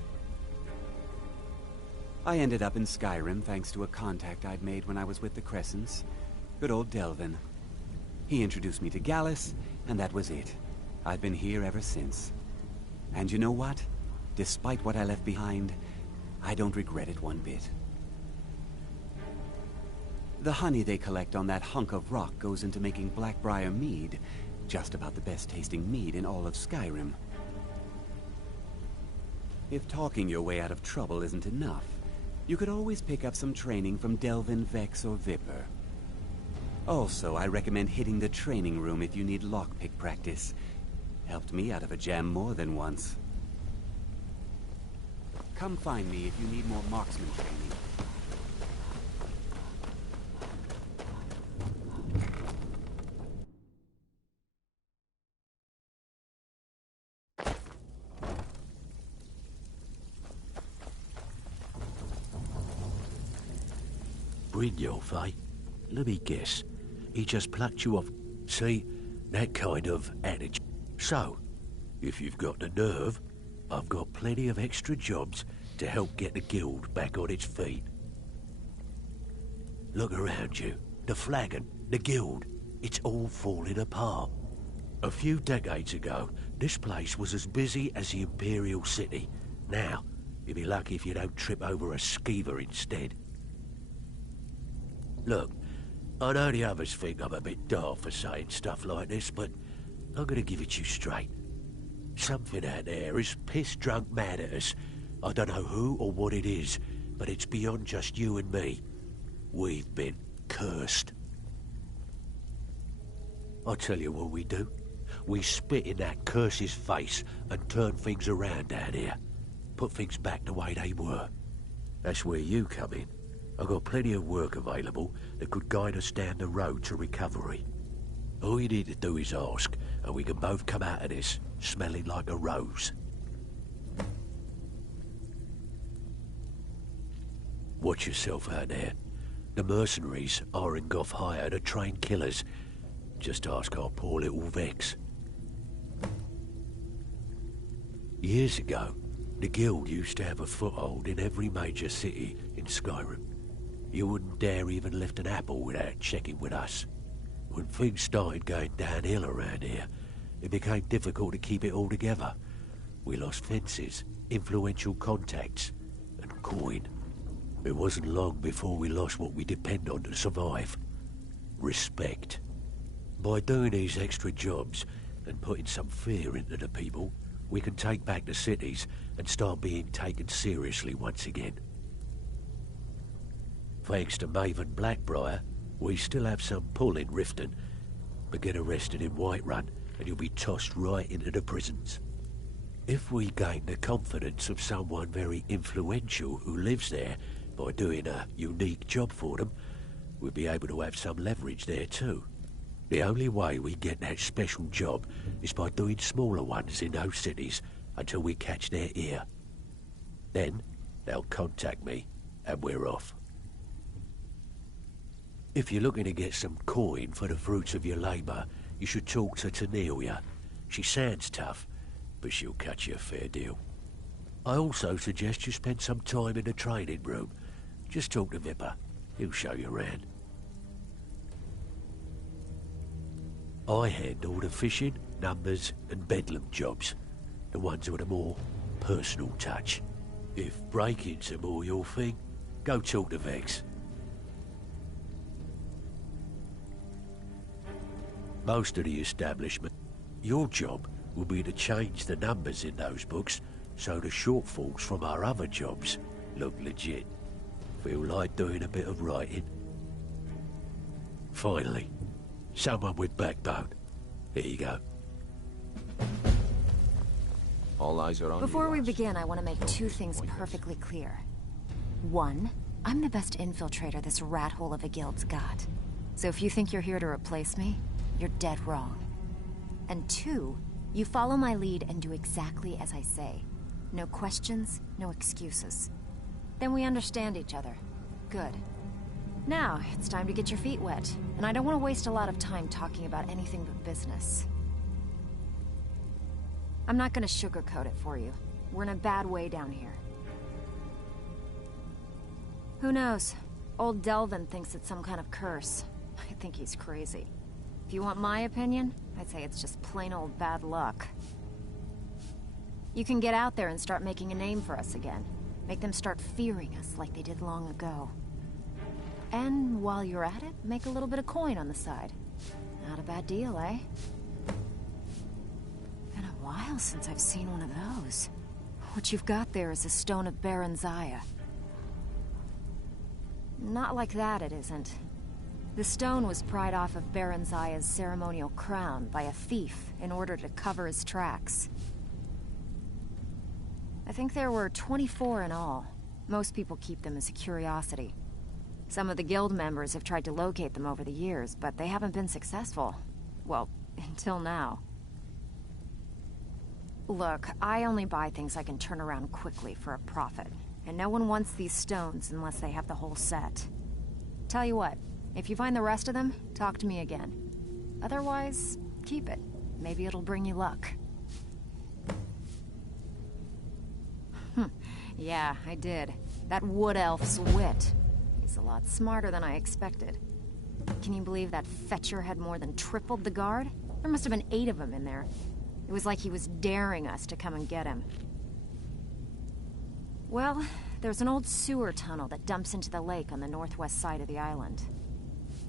I ended up in Skyrim thanks to a contact I'd made when I was with the Crescents. Good old Delvin. He introduced me to Gallus, and that was it. I've been here ever since. And you know what? Despite what I left behind, I don't regret it one bit. The honey they collect on that hunk of rock goes into making Blackbriar mead, just about the best tasting mead in all of Skyrim. If talking your way out of trouble isn't enough, you could always pick up some training from Delvin, Vex, or Viper. Also, I recommend hitting the training room if you need lockpick practice. Helped me out of a jam more than once. Come find me if you need more marksman training. Brynjolf, eh? Let me guess. He just plucked you off. See? That kind of attitude. So, if you've got the nerve, I've got plenty of extra jobs to help get the guild back on its feet. Look around you. The flagon, the guild, it's all falling apart. A few decades ago, this place was as busy as the Imperial City. Now, you'd be lucky if you don't trip over a skeever instead. Look, I know the others think I'm a bit daft for saying stuff like this, but I'm gonna give it you straight. Something out there is piss-drunk mad at us. I don't know who or what it is, but it's beyond just you and me. We've been cursed. I'll tell you what we do. We spit in that curse's face and turn things around down here. Put things back the way they were. That's where you come in. I've got plenty of work available that could guide us down the road to recovery. All you need to do is ask, and we can both come out of this smelling like a rose. Watch yourself out there. The mercenaries Arengoth hired to train killers. Just ask our poor little Vex. Years ago, the guild used to have a foothold in every major city in Skyrim. You wouldn't dare even lift an apple without checking with us. When things started going downhill around here, it became difficult to keep it all together. We lost fences, influential contacts, and coin. It wasn't long before we lost what we depend on to survive. Respect. By doing these extra jobs and putting some fear into the people, we can take back the cities and start being taken seriously once again. Thanks to Maven Blackbriar, we still have some pull in Riften, but get arrested in Whiterun and you'll be tossed right into the prisons. If we gain the confidence of someone very influential who lives there by doing a unique job for them, we'll be able to have some leverage there too. The only way we get that special job is by doing smaller ones in those cities until we catch their ear. Then they'll contact me and we're off. If you're looking to get some coin for the fruits of your labour, you should talk to Tanelia. She sounds tough, but she'll cut you a fair deal. I also suggest you spend some time in the training room. Just talk to Viper. He'll show you around. I handle the fishing, numbers and bedlam jobs. The ones with a more personal touch. If break-ins are more your thing, go talk to Vex. Most of the establishment, your job will be to change the numbers in those books so the shortfalls from our other jobs look legit. Feel like doing a bit of writing? Finally, someone with backbone. Here you go. All eyes are on Before you, we lass. begin, I want to make two things perfectly clear. One, I'm the best infiltrator this rat hole of a guild's got. So if you think you're here to replace me, you're dead wrong. And two, you follow my lead and do exactly as I say. No questions, no excuses. Then we understand each other. Good. Now, it's time to get your feet wet, and I don't want to waste a lot of time talking about anything but business. I'm not gonna sugarcoat it for you. We're in a bad way down here. Who knows? Old Delvin thinks it's some kind of curse. I think he's crazy. If you want my opinion, I'd say it's just plain old bad luck. You can get out there and start making a name for us again. Make them start fearing us like they did long ago. And while you're at it, make a little bit of coin on the side. Not a bad deal, eh? Been a while since I've seen one of those. What you've got there is a stone of Baron Zaya. Not like that, it isn't. The stone was pried off of Baron Zaya's ceremonial crown by a thief in order to cover his tracks. I think there were 24 in all. Most people keep them as a curiosity. Some of the guild members have tried to locate them over the years, but they haven't been successful. Well, until now. Look, I only buy things I can turn around quickly for a profit. And no one wants these stones unless they have the whole set. Tell you what, if you find the rest of them, talk to me again. Otherwise, keep it. Maybe it'll bring you luck. Yeah, I did. That wood elf's wit. He's a lot smarter than I expected. Can you believe that fetcher had more than tripled the guard? There must have been 8 of them in there. It was like he was daring us to come and get him. Well, there's an old sewer tunnel that dumps into the lake on the northwest side of the island.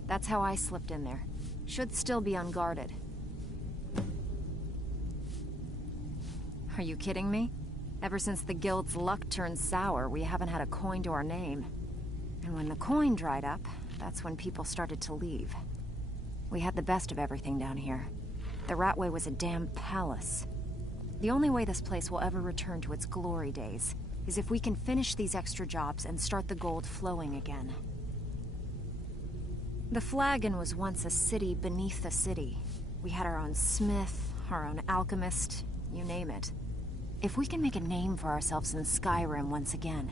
That's how I slipped in there. Should still be unguarded. Are you kidding me? Ever since the guild's luck turned sour, we haven't had a coin to our name. And when the coin dried up, that's when people started to leave. We had the best of everything down here. The Ratway was a damn palace. The only way this place will ever return to its glory days is if we can finish these extra jobs and start the gold flowing again. The Flagon was once a city beneath a city. We had our own smith, our own alchemist, you name it. If we can make a name for ourselves in Skyrim once again,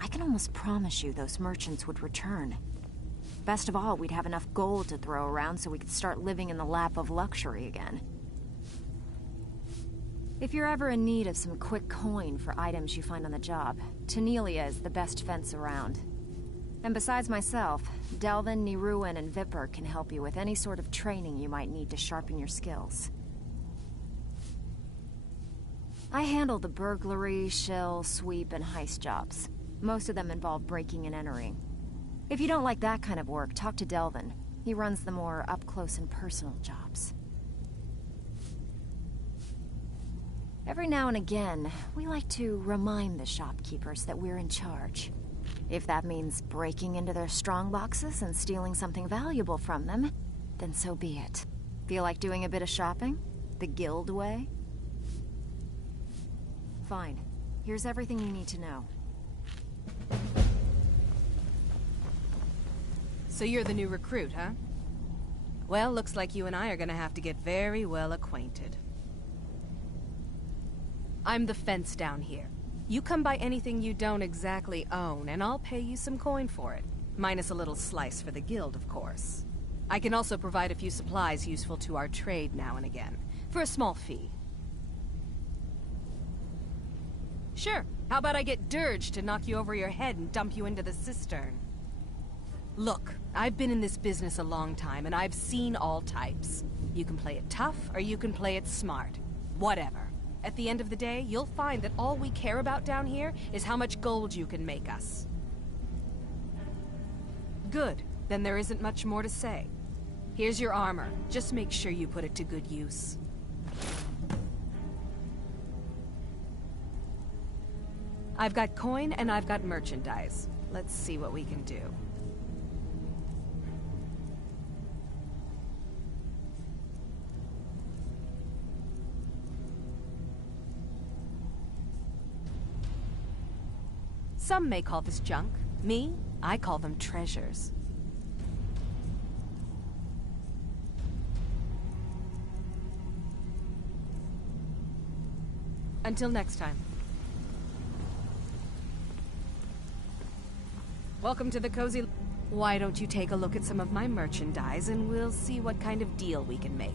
I can almost promise you those merchants would return. Best of all, we'd have enough gold to throw around so we could start living in the lap of luxury again. If you're ever in need of some quick coin for items you find on the job, Tanelia is the best fence around. And besides myself, Delvin, Niruin, and Vipper can help you with any sort of training you might need to sharpen your skills. I handle the burglary, shill, sweep, and heist jobs. Most of them involve breaking and entering. If you don't like that kind of work, talk to Delvin. He runs the more up-close and personal jobs. Every now and again, we like to remind the shopkeepers that we're in charge. If that means breaking into their strong boxes and stealing something valuable from them, then so be it. Feel like doing a bit of shopping? The guild way? Fine. Here's everything you need to know. So you're the new recruit, huh? Well, looks like you and I are gonna have to get very well acquainted. I'm the fence down here. You come by anything you don't exactly own, and I'll pay you some coin for it. Minus a little slice for the guild, of course. I can also provide a few supplies useful to our trade now and again, for a small fee. Sure, how about I get Dirge to knock you over your head and dump you into the cistern? Look, I've been in this business a long time, and I've seen all types. You can play it tough, or you can play it smart. Whatever. At the end of the day, you'll find that all we care about down here is how much gold you can make us. Good. Then there isn't much more to say. Here's your armor. Just make sure you put it to good use. I've got coin and I've got merchandise. Let's see what we can do. Some may call this junk. Me, I call them treasures. Until next time. Welcome to the cozy... Why don't you take a look at some of my merchandise and we'll see what kind of deal we can make.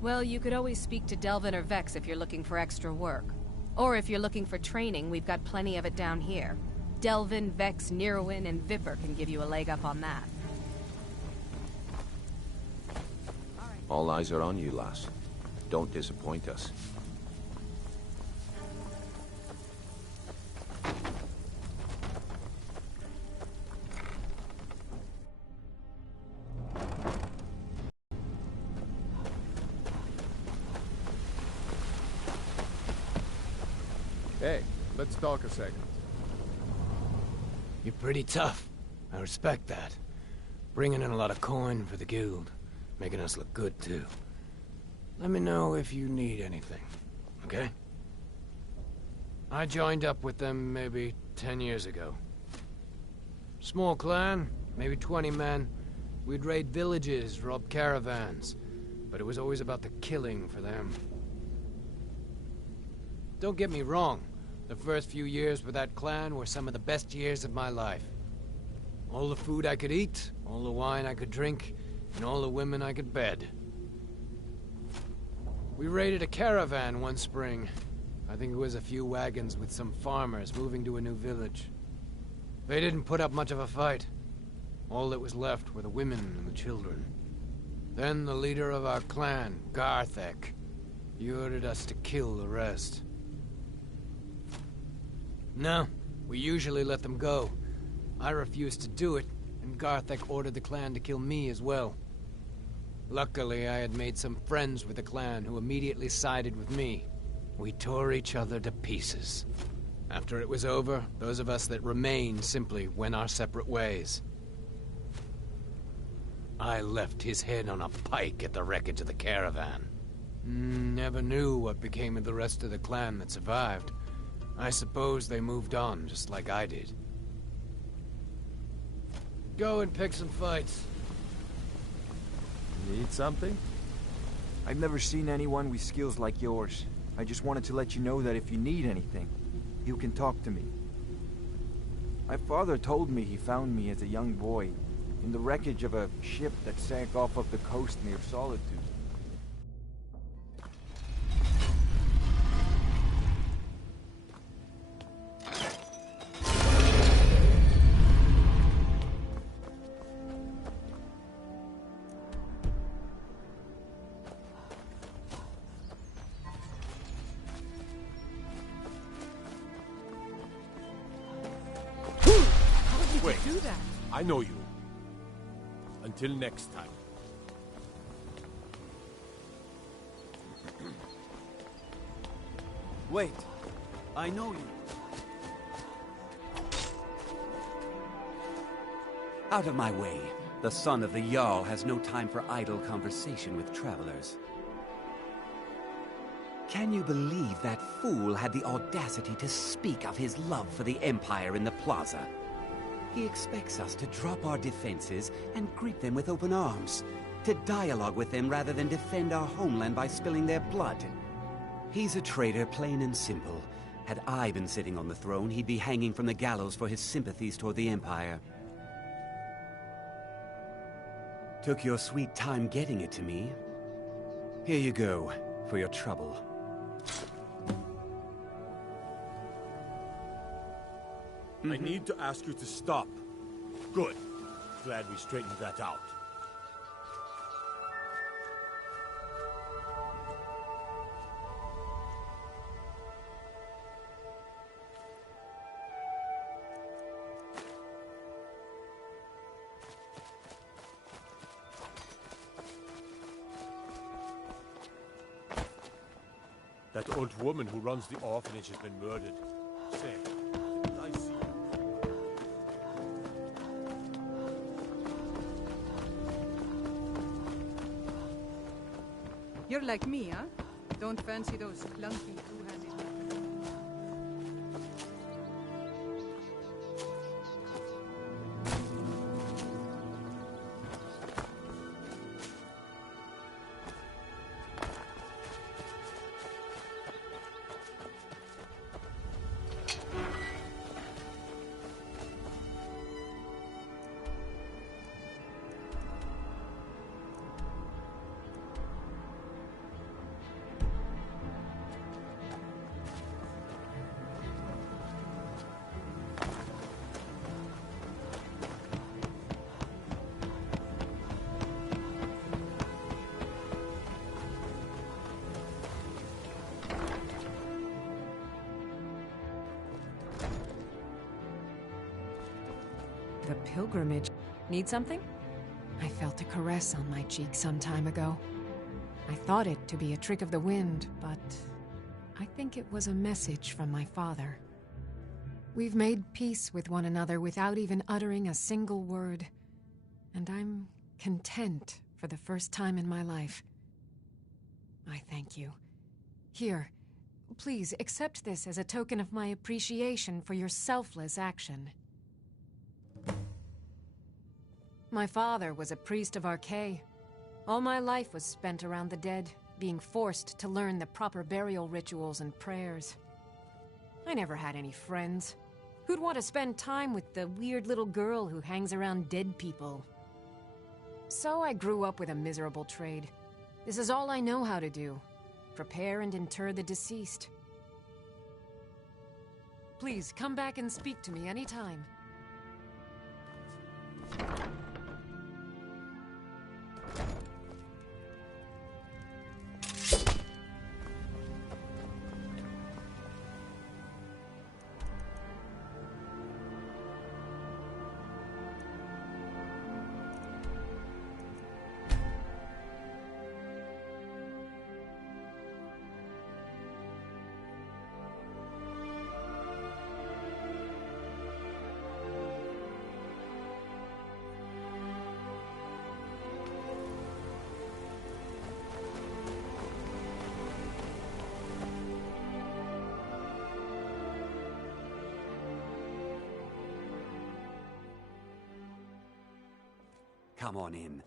Well, you could always speak to Delvin or Vex if you're looking for extra work. Or if you're looking for training, we've got plenty of it down here. Delvin, Vex, Nirwin, and Vipper can give you a leg up on that. All eyes are on you, lass. Don't disappoint us. Hey, let's talk a second. You're pretty tough. I respect that. Bringing in a lot of coin for the guild. Making us look good, too. Let me know if you need anything, okay? I joined up with them maybe 10 years ago. Small clan, maybe 20 men. We'd raid villages, rob caravans. But it was always about the killing for them. Don't get me wrong. The first few years with that clan were some of the best years of my life. All the food I could eat, all the wine I could drink, and all the women I could bed. We raided a caravan one spring. I think it was a few wagons with some farmers moving to a new village. They didn't put up much of a fight. All that was left were the women and the children. Then the leader of our clan, Garthek, he ordered us to kill the rest. No, we usually let them go. I refused to do it, and Garthek ordered the clan to kill me as well. Luckily, I had made some friends with the clan who immediately sided with me. We tore each other to pieces. After it was over, those of us that remained simply went our separate ways. I left his head on a pike at the wreckage of the caravan. Never knew what became of the rest of the clan that survived. I suppose they moved on, just like I did. Go and pick some fights. Need something? I've never seen anyone with skills like yours. I just wanted to let you know that if you need anything, you can talk to me. My father told me he found me as a young boy in the wreckage of a ship that sank off of the coast near Solitude. I know you. Until next time. Wait. I know you. Out of my way. The son of the Jarl has no time for idle conversation with travelers. Can you believe that fool had the audacity to speak of his love for the Empire in the plaza? He expects us to drop our defenses and greet them with open arms, to dialogue with them rather than defend our homeland by spilling their blood. He's a traitor, plain and simple. Had I been sitting on the throne, he'd be hanging from the gallows for his sympathies toward the Empire. Took your sweet time getting it to me. Here you go, for your trouble. I need to ask you to stop. Good. Glad we straightened that out. That old woman who runs the orphanage has been murdered. Say, did I see you? like me, huh? Don't fancy those clunky two-handed weapons. The pilgrimage. Need something? I felt a caress on my cheek some time ago. I thought it to be a trick of the wind, but I think it was a message from my father. We've made peace with one another without even uttering a single word, and I'm content for the first time in my life. I thank you. Here, please accept this as a token of my appreciation for your selfless action. My father was a priest of Oooh K. All my life was spent around the dead, being forced to learn the proper burial rituals and prayers. I never had any friends. Who'd want to spend time with the weird little girl who hangs around dead people? So I grew up with a miserable trade. This is all I know how to do. Prepare and inter the deceased. Please, come back and speak to me anytime. Come on in.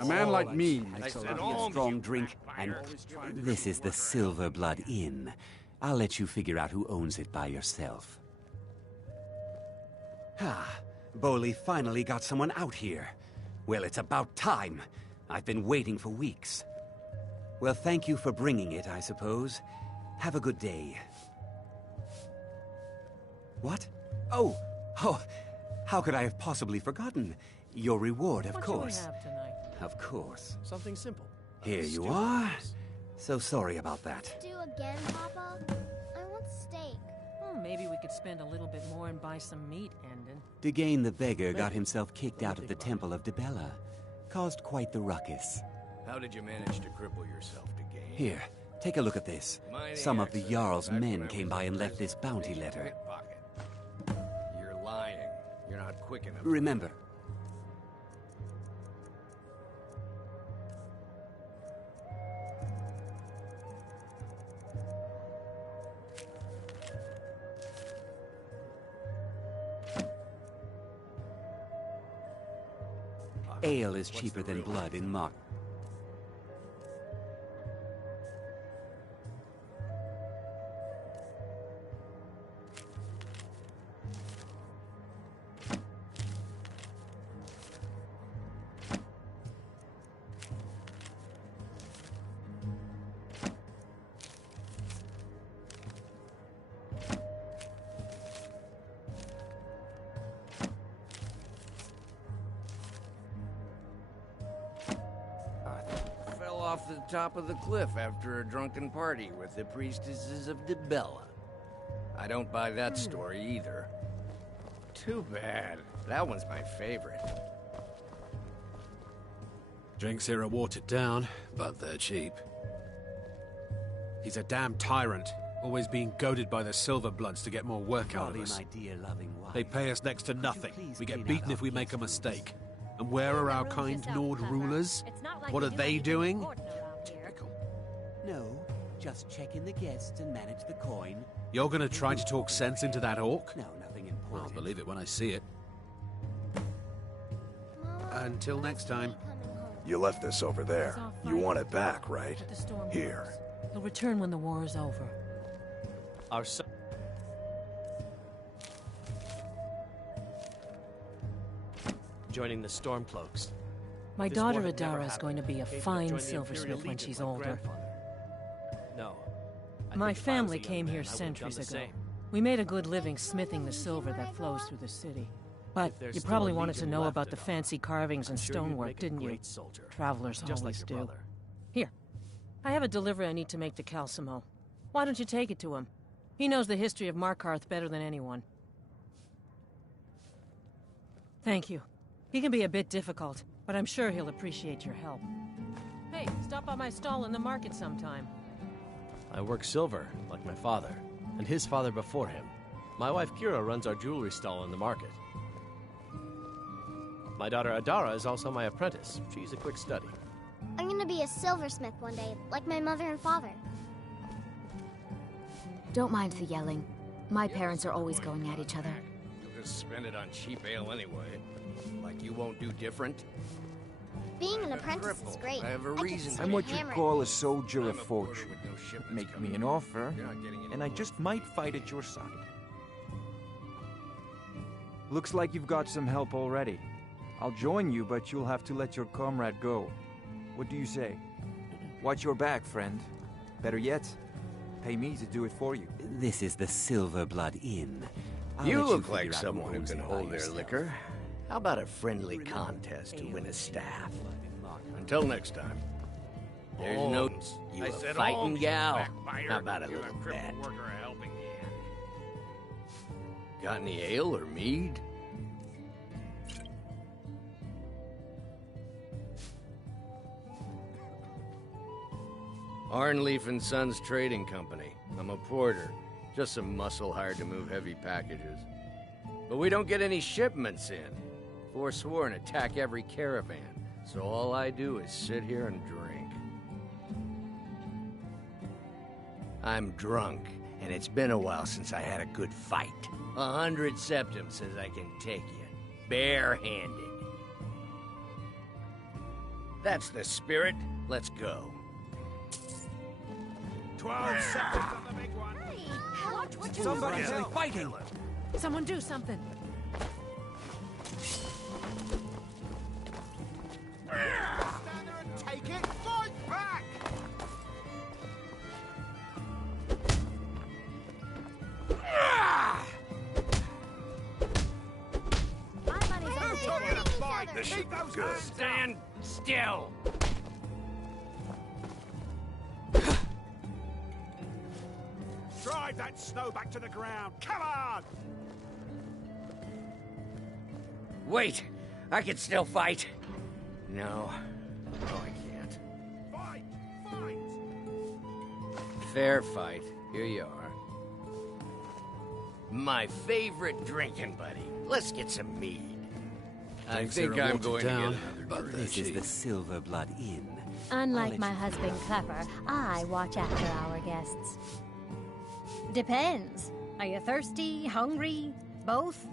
A man like me makes a strong drink, and this is the Silver Blood Inn. I'll let you figure out who owns it by yourself. Ah, Boley finally got someone out here. Well, it's about time. I've been waiting for weeks. Well, thank you for bringing it, I suppose. Have a good day. What? Oh, how could I have possibly forgotten? Your reward, of course. What do we have tonight? Of course. Something simple. Here you are. So sorry about that. Do again, Papa? I want steak. Well, maybe we could spend a little bit more and buy some meat, Endon. Degane the beggar got himself kicked out of the Temple of Dibella. Caused quite the ruckus. How did you manage to cripple yourself, Degane? Here, take a look at this. Some of the Jarl's men came by and left this bounty letter. You're lying. You're not quick enough. Remember, ale is cheaper than blood in Mock. Off the top of the cliff after a drunken party with the priestesses of Dibella. I don't buy that story either. Too bad. That one's my favorite. Drinks here are watered down, but they're cheap. He's a damn tyrant, always being goaded by the Silverbloods to get more work out of us. My dear loving wife. They pay us next to nothing. We get beaten if we make a mistake. And where are our kind Nord rulers? What are they doing? Typical. No, just check in the guests and manage the coin. You're gonna try to talk sense into that orc? No, nothing important. I'll believe it when I see it. Until next time. You left this over there. You want it back, right? Here. He'll return when the war is over. Our son... Joining the Stormcloaks. My This daughter war had never Adara is going to be a happened. fine Joined the silversmith Imperial when Legion she's with my older. grandfather. No. My think if I was family a young came man, here I would've centuries done the ago. same. We made a good living smithing the silver that flows through the city. But If there's you still probably a wanted to legion know left, about the Adara, fancy carvings and I'm sure you'd stonework, make a didn't you? great soldier. Travelers Just always like your do. brother. Here, I have a delivery I need to make to Calcimo. Why don't you take it to him? He knows the history of Markarth better than anyone. Thank you. He can be a bit difficult, but I'm sure he'll appreciate your help. Hey, stop by my stall in the market sometime. I work silver, like my father, and his father before him. My wife Kira runs our jewelry stall in the market. My daughter Adara is also my apprentice. She's a quick study. I'm gonna be a silversmith one day, like my mother and father. Don't mind the yelling. My parents are always going at each other. You'll just spend it on cheap ale anyway. Like you won't do different? Being an apprentice is great. I have a could reason. just I'm what you hammer it. call a soldier of I'm a fortune. porter with no shipments Make me coming an in. offer, You're not getting any and I more. just might fight at your side. Looks like you've got some help already. I'll join you, but you'll have to let your comrade go. What do you say? Watch your back, friend. Better yet, pay me to do it for you. This is the Silver Blood Inn. I'll You let look like figure out someone who rules can by hold their yourself. liquor. How about a friendly contest to win a staff? Until next time. There's no... You a fighting gal? How about a little bet? Got any ale or mead? Arnleaf and Sons Trading Company. I'm a porter. Just some muscle hired to move heavy packages. But we don't get any shipments in. Forsworn attack every caravan. So all I do is sit here and drink. I'm drunk, and it's been a while since I had a good fight. 100 septums says I can take you, barehanded. That's the spirit. Let's go. 12 seconds on the big one. Watch what you Somebody's do. fighting! Someone do something. Stand there and take it. Fight back. My money's on Who's talking hurting to each fight? other. This should be good. Stand still. Drive that snow back to the ground. Come on. Wait, I can still fight. No, I can't. Fight. Fight. Fair fight. Here you are. My favorite drinking buddy. Let's get some mead. I think they're a I'm watered going to down, get another but drink. This is the Silver Blood Inn. Unlike my husband Clever, I watch after our guests. Depends. Are you thirsty, hungry, both?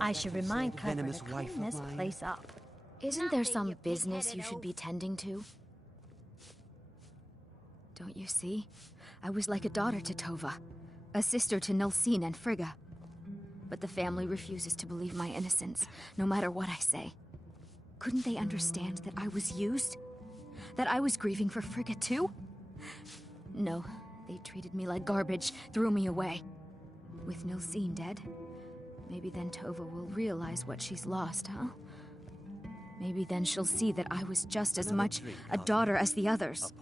I should remind Clever venomous to wife clean of this mine? place up. Isn't there some business you should be tending to? Don't you see? I was like a daughter to Tova, a sister to Nilsine and Frigga. But the family refuses to believe my innocence, no matter what I say. Couldn't they understand that I was used? That I was grieving for Frigga too? No, they treated me like garbage, threw me away. With Nilsine dead, maybe then Tova will realize what she's lost, huh? Maybe then she'll see that I was just as much a daughter as the others.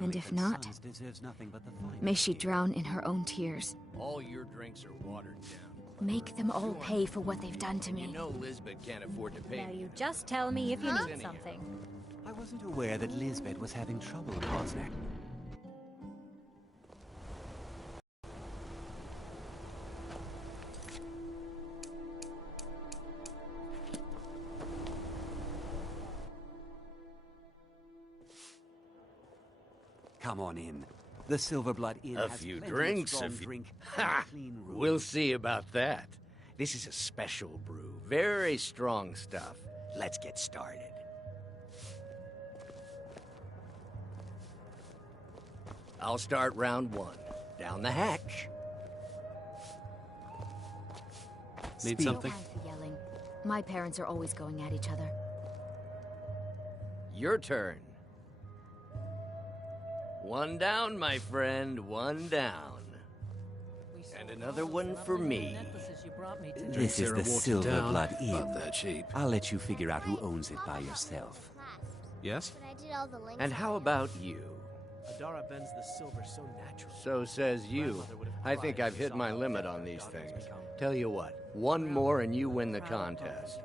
And if not, may she drown in her own tears. All your drinks are watered down. Make them all pay for what they've done to You me. know Lisbeth can't afford to pay Now me. you just tell me if you Huh? need something. I wasn't aware that Lisbeth was having trouble in Osnack. Come on in. The Silverblood Inn A has few plenty drinks, of strong if you... drink. Ha! Clean room. We'll see about that. This is a special brew. Very strong stuff. Let's get started. I'll start round one. Down the hatch. Need Speak. something? No time for yelling. My parents are always going at each other. Your turn. One down, my friend. One down. And another one for me. This is the Silverblood Inn. Not that cheap. I'll let you figure out who owns it by yourself. Yes? But I did all the links. And how about you? Adara bends the silver so natural. So says you. I think I've hit my limit on these things. Tell you what, one more and you win the contest.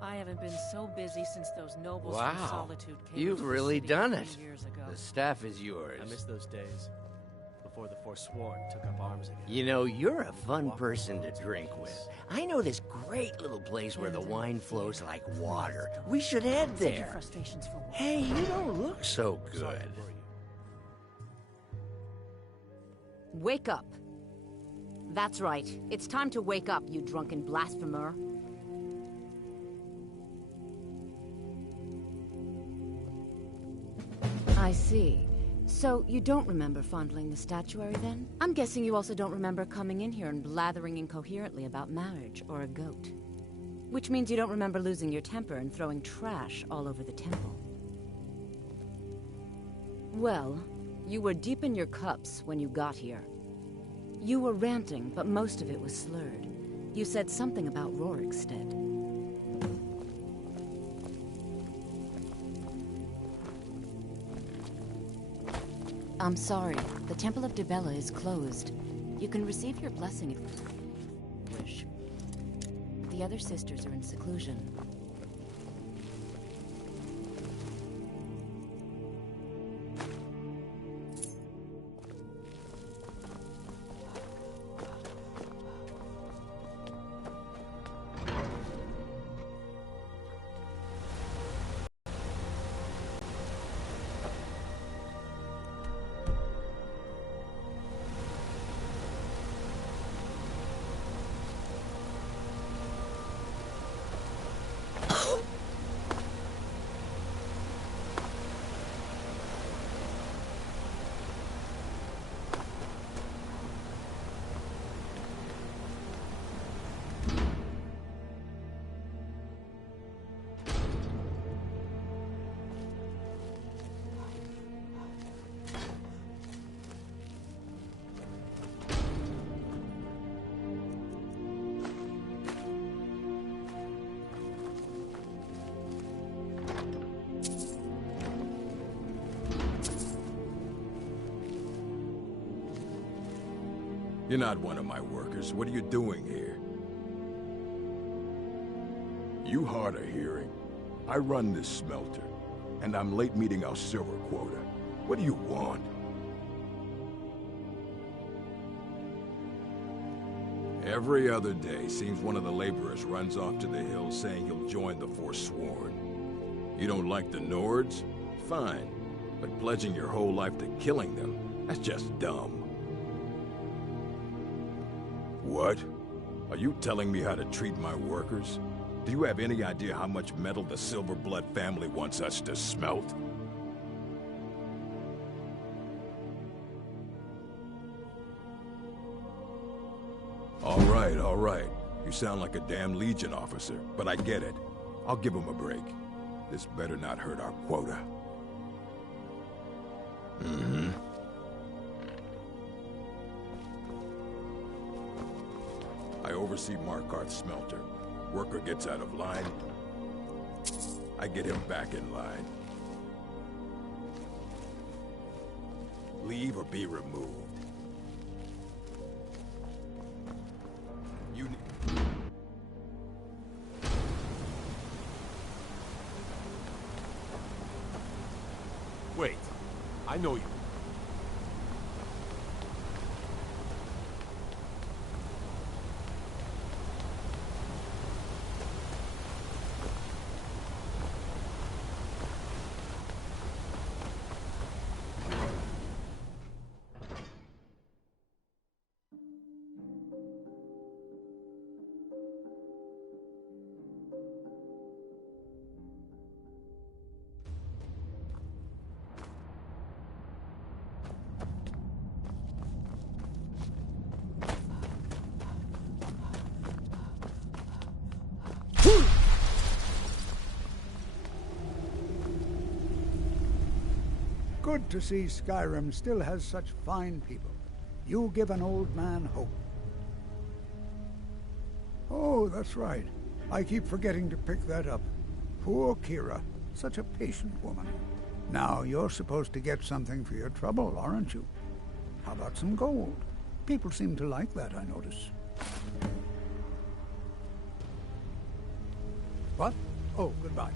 I haven't been so busy since those nobles from Wow, Solitude came you've to the really city done a it. few years ago. The staff is yours. I miss those days. Before the Forsworn took up arms again. You know, you're a fun person to drink with. I know this great little place where the wine flows like water. We should head there. Hey, you don't look so good. Wake up. That's right. It's time to wake up, you drunken blasphemer. I see. So, you don't remember fondling the statuary, then? I'm guessing you also don't remember coming in here and blathering incoherently about marriage or a goat. Which means you don't remember losing your temper and throwing trash all over the temple. Well, you were deep in your cups when you got here. You were ranting, but most of it was slurred. You said something about Rorikstead. I'm sorry. The Temple of Dibella is closed. You can receive your blessing if you wish. The other sisters are in seclusion. You're not one of my workers. What are you doing here? You hard of hearing. I run this smelter, and I'm late meeting our silver quota. What do you want? Every other day, seems one of the laborers runs off to the hills saying he'll join the Forsworn. You don't like the Nords? Fine. But pledging your whole life to killing them, that's just dumb. What? Are you telling me how to treat my workers? Do you have any idea how much metal the Silverblood family wants us to smelt? All right. You sound like a damn Legion officer, but I get it. I'll give him a break. This better not hurt our quota. Mm-hmm. I oversee Markarth's smelter. Worker gets out of line, I get him back in line. Leave or be removed. You Wait, I know you. good to see Skyrim still has such fine people. You give an old man hope. Oh, that's right. I keep forgetting to pick that up. Poor Kira. Such a patient woman. Now, you're supposed to get something for your trouble, aren't you? How about some gold? People seem to like that, I notice. What? Oh, goodbye.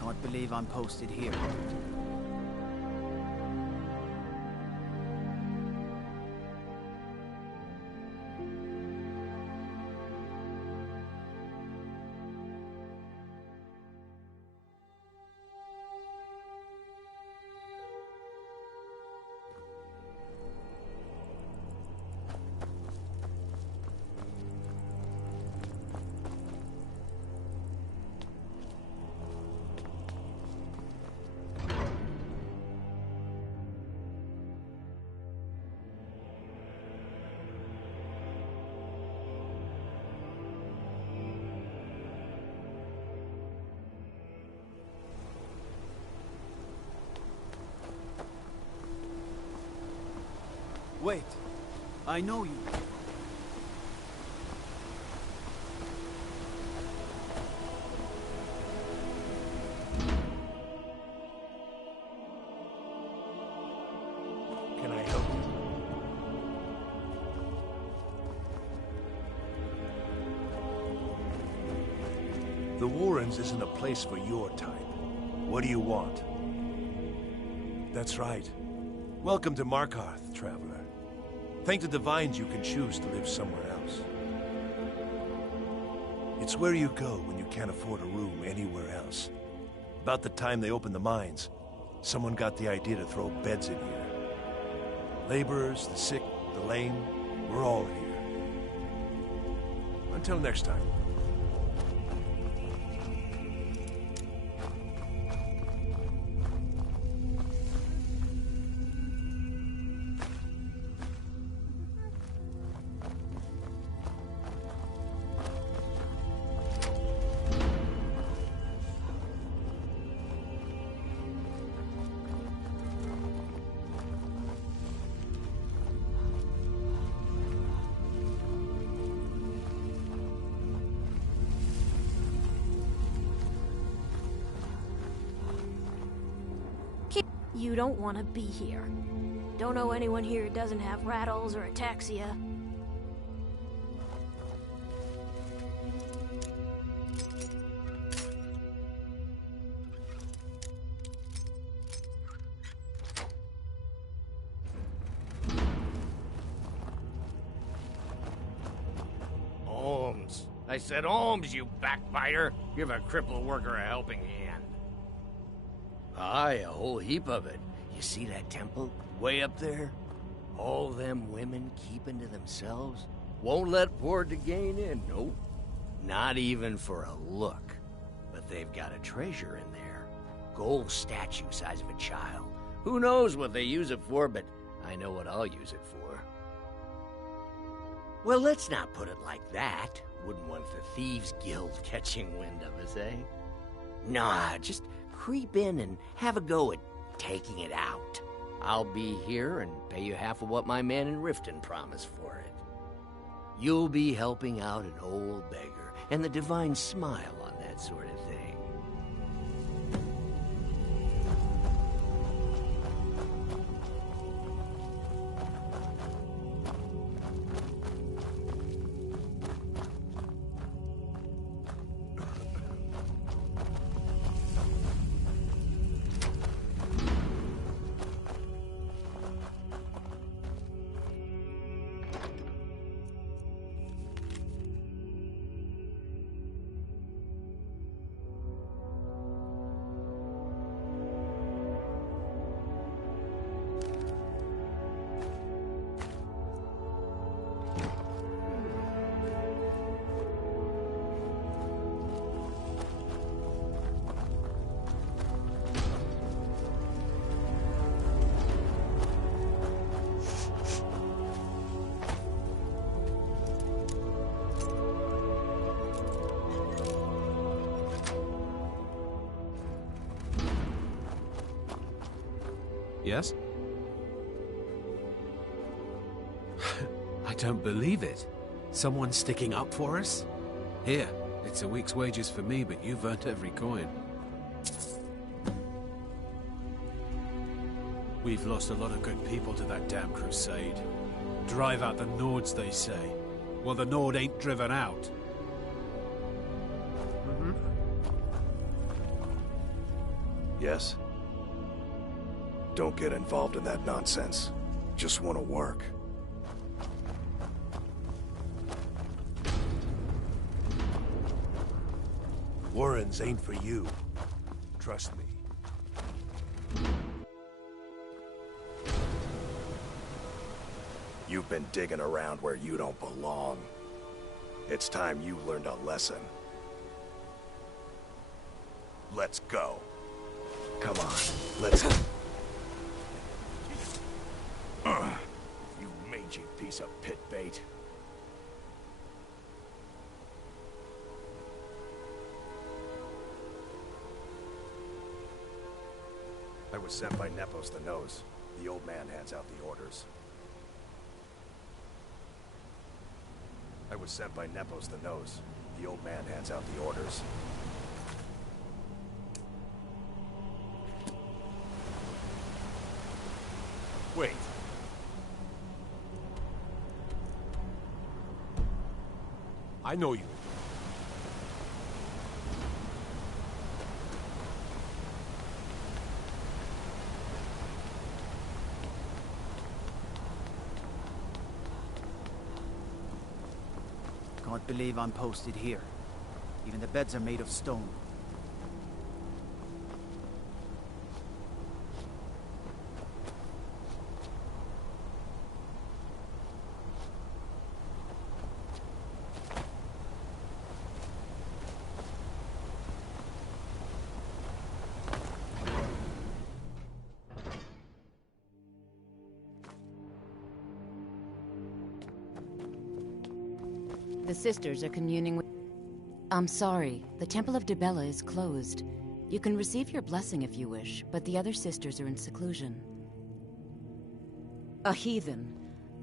Can't believe I'm posted here. Wait, I know you. Can I help you? The Warrens isn't a place for your type. What do you want? That's right. Welcome to Markarth, traveler. Thank the Divines you can choose to live somewhere else. It's where you go when you can't afford a room anywhere else. About the time they opened the mines, someone got the idea to throw beds in here. Laborers, the sick, the lame, we're all here. Until next time. You don't want to be here. Don't know anyone here who doesn't have rattles or ataxia. Holmes. I said Holmes, you backbiter. Give a crippled worker a helping hand. Aye, a whole heap of it. You see that temple? Way up there? All them women keeping to themselves? Won't let poor Degain in, nope. Not even for a look. But they've got a treasure in there. Gold statue size of a child. Who knows what they use it for, but I know what I'll use it for. Well, let's not put it like that. Wouldn't want the Thieves Guild catching wind of us, eh? Nah, just creep in and have a go at taking it out. I'll be here and pay you half of what my man in Riften promised for it. You'll be helping out an old beggar, and the Divines smile on that sort of thing. Yes? I don't believe it. Someone sticking up for us? Here, it's a week's wages for me, but you've earned every coin. We've lost a lot of good people to that damn crusade. Drive out the Nords, they say. Well, the Nord ain't driven out. Mm-hmm. Yes? Don't get involved in that nonsense. Just want to work. Warrens ain't for you. Trust me. You've been digging around where you don't belong. It's time you learned a lesson. Let's go. Come on, let's... You mangy piece of pit bait. I was sent by Nepos the Nose. The old man hands out the orders. I was sent by Nepos the Nose. The old man hands out the orders. Wait. I know you. Can't believe I'm posted here. Even the beds are made of stone. The sisters are communing with... I'm sorry, the Temple of Dibella is closed. You can receive your blessing if you wish, but the other sisters are in seclusion. A heathen.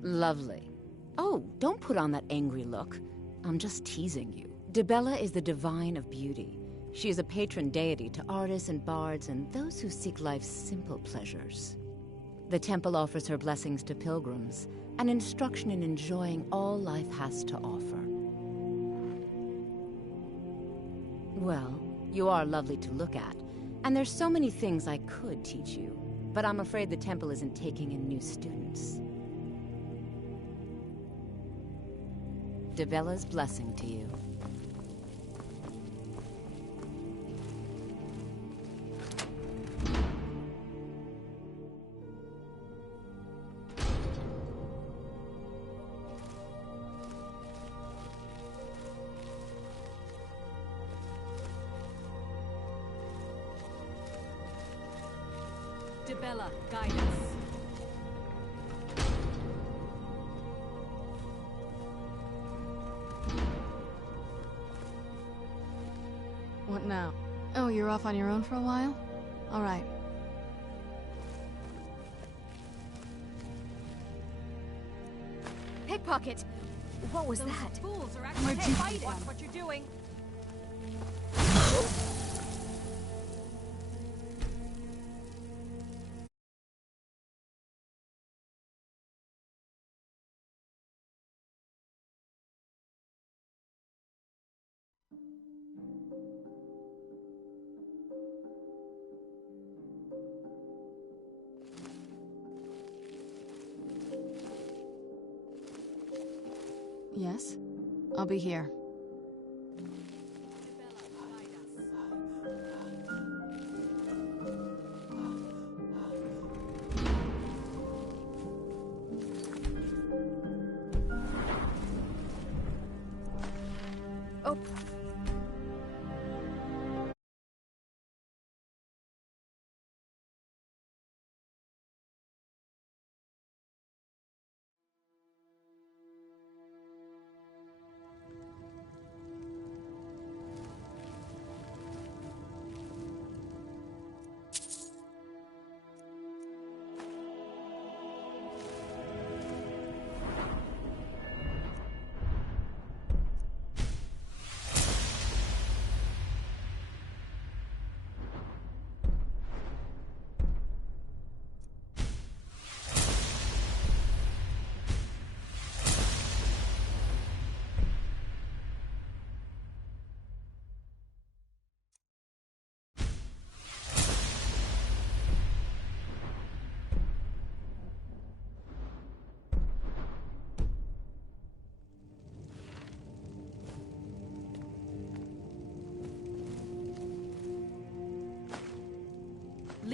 Lovely. Oh, don't put on that angry look. I'm just teasing you. Dibella is the divine of beauty. She is a patron deity to artists and bards and those who seek life's simple pleasures. The temple offers her blessings to pilgrims, and instruction in enjoying all life has to offer. Well, you are lovely to look at, and there's so many things I could teach you, but I'm afraid the temple isn't taking in new students. Dibella's blessing to you. Dibella, guide us. What now? Oh, you're off on your own for a while? All right. Pickpocket! What was that? Fools are actually fighting. Watch what you're doing. Yes? I'll be here. Oh.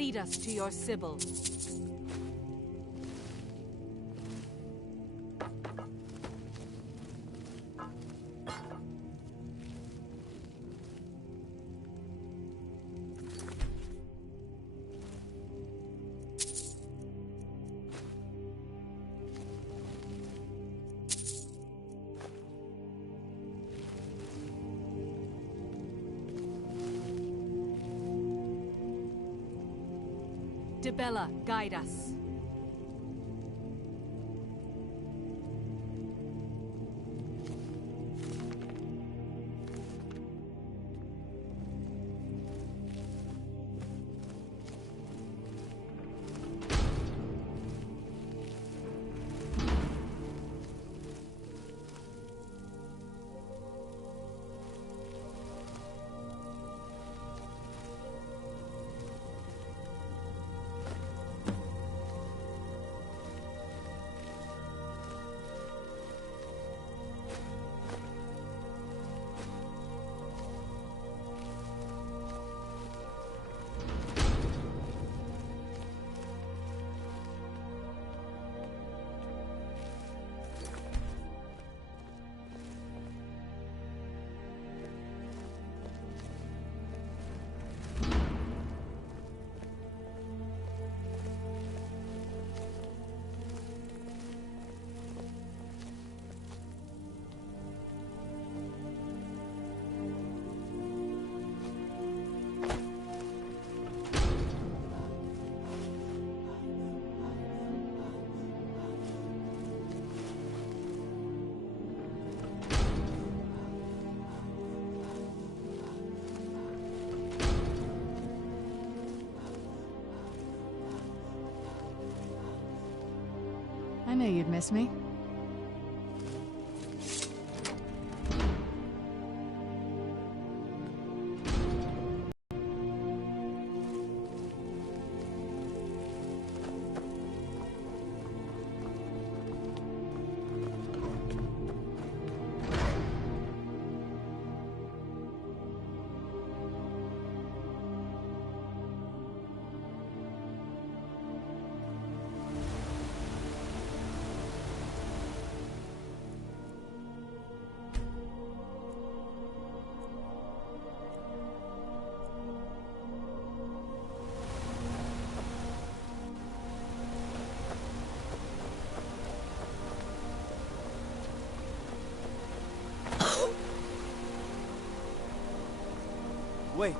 Lead us to your Sybil. Dibella, guide us. I knew you'd miss me. Wait.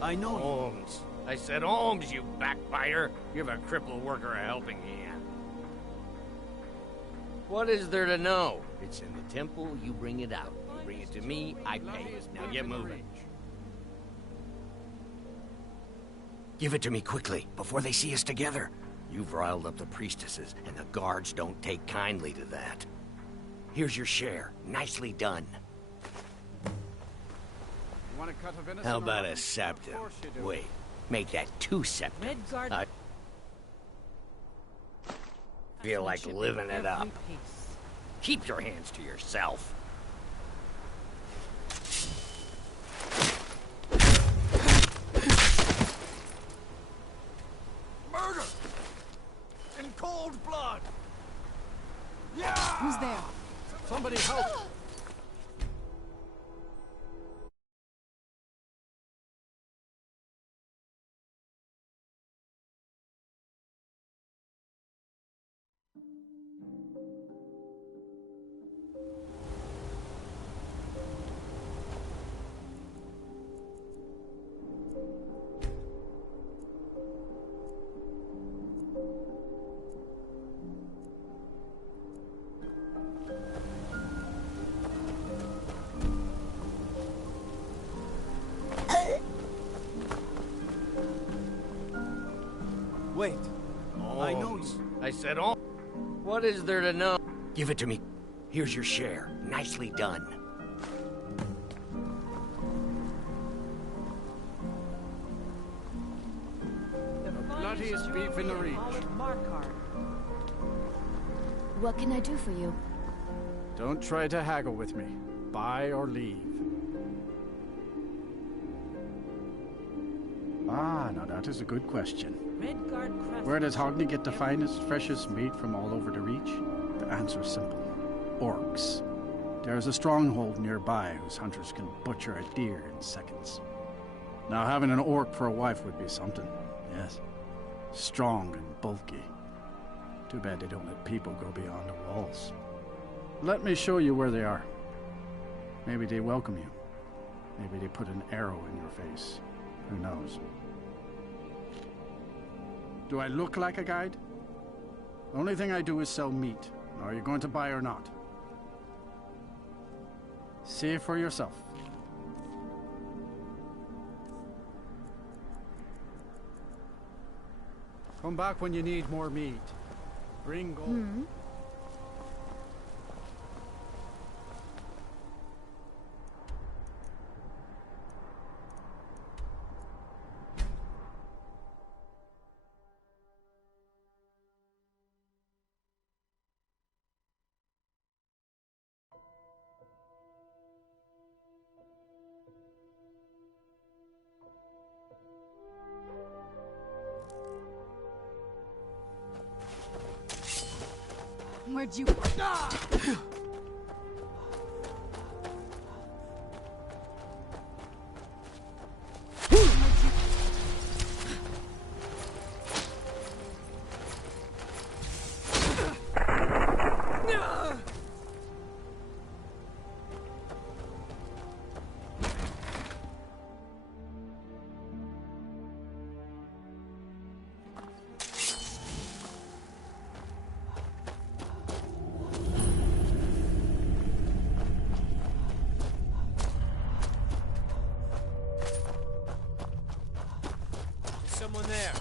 I know Holmes. I said Holmes, you backbiter. Give a crippled worker a helping hand. What is there to know? It's in the temple, you bring it out. You bring it to me, I pay. Now get moving. Give it to me quickly, before they see us together. You've riled up the priestesses, and the guards don't take kindly to that. Here's your share. Nicely done. How about a septum? Wait, make that 2 septums. I feel like living it up. Keep your hands to yourself. Murder! In cold blood! Yeah! Who's there? Somebody help! Wait. I know Holmes. I said Holmes. What is there to know? Give it to me. Here's your share. Nicely done. The bloodiest beef in the Reach. What can I do for you? Don't try to haggle with me. Buy or leave. Ah, now that is a good question. Redguard Crest. Where does Hogni get the finest, freshest meat from all over the Reach? The answer is simple. Orcs. There is a stronghold nearby whose hunters can butcher a deer in seconds. Now, having an orc for a wife would be something, yes. Strong and bulky. Too bad they don't let people go beyond the walls. Let me show you where they are. Maybe they welcome you. Maybe they put an arrow in your face. Who knows? Do I look like a guide? The only thing I do is sell meat. Are you going to buy or not? See for yourself. Come back when you need more meat. Bring gold. Where'd you... Someone there.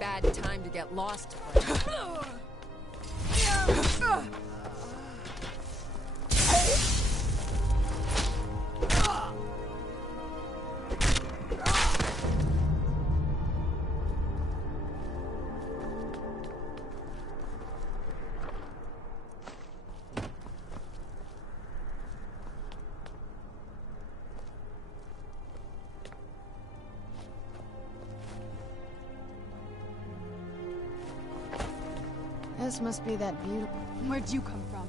Bad time to get lost. This must be that beautiful... Where'd you come from?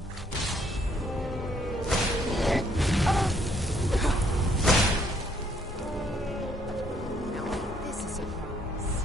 Now, this is a surprise.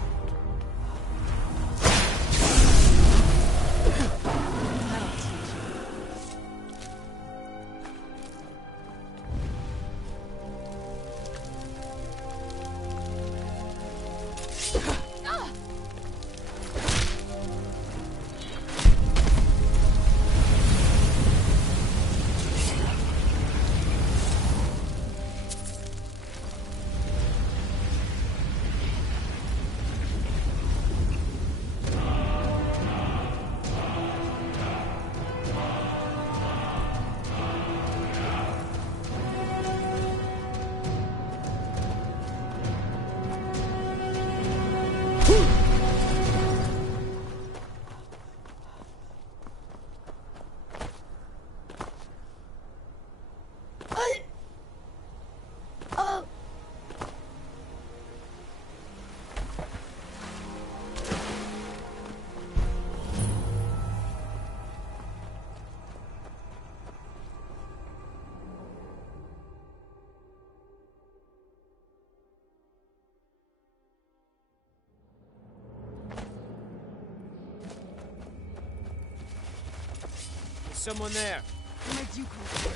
someone there. Where'd you come from?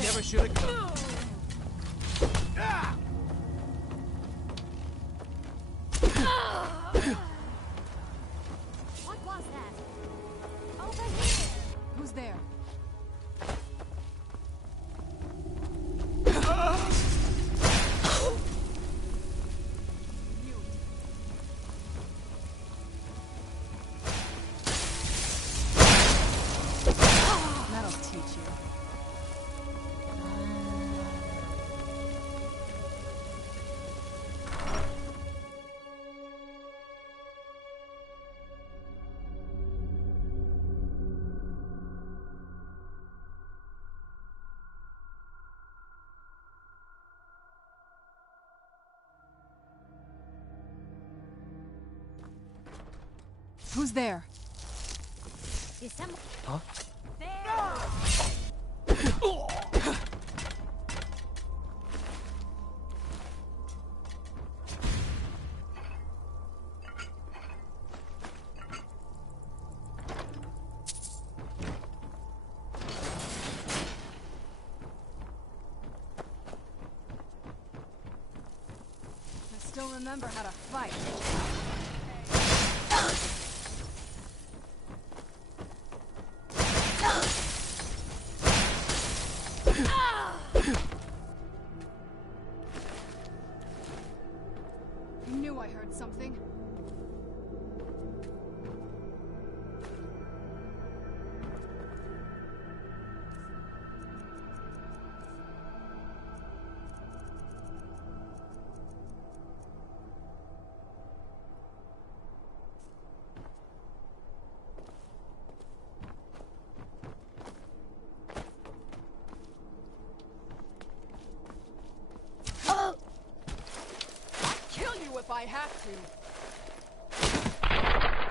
Never should have come. What was that? Over here! Who's there? That'll teach you. Who's there? Is someone... Huh? I still remember how to fight. I knew I heard something. Kill you if I have to.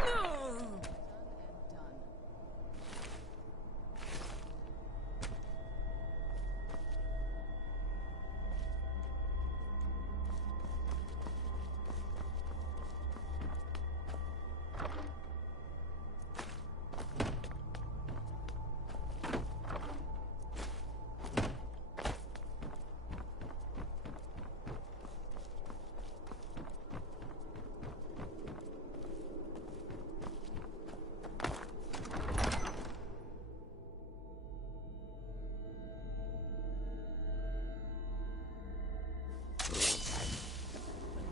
No!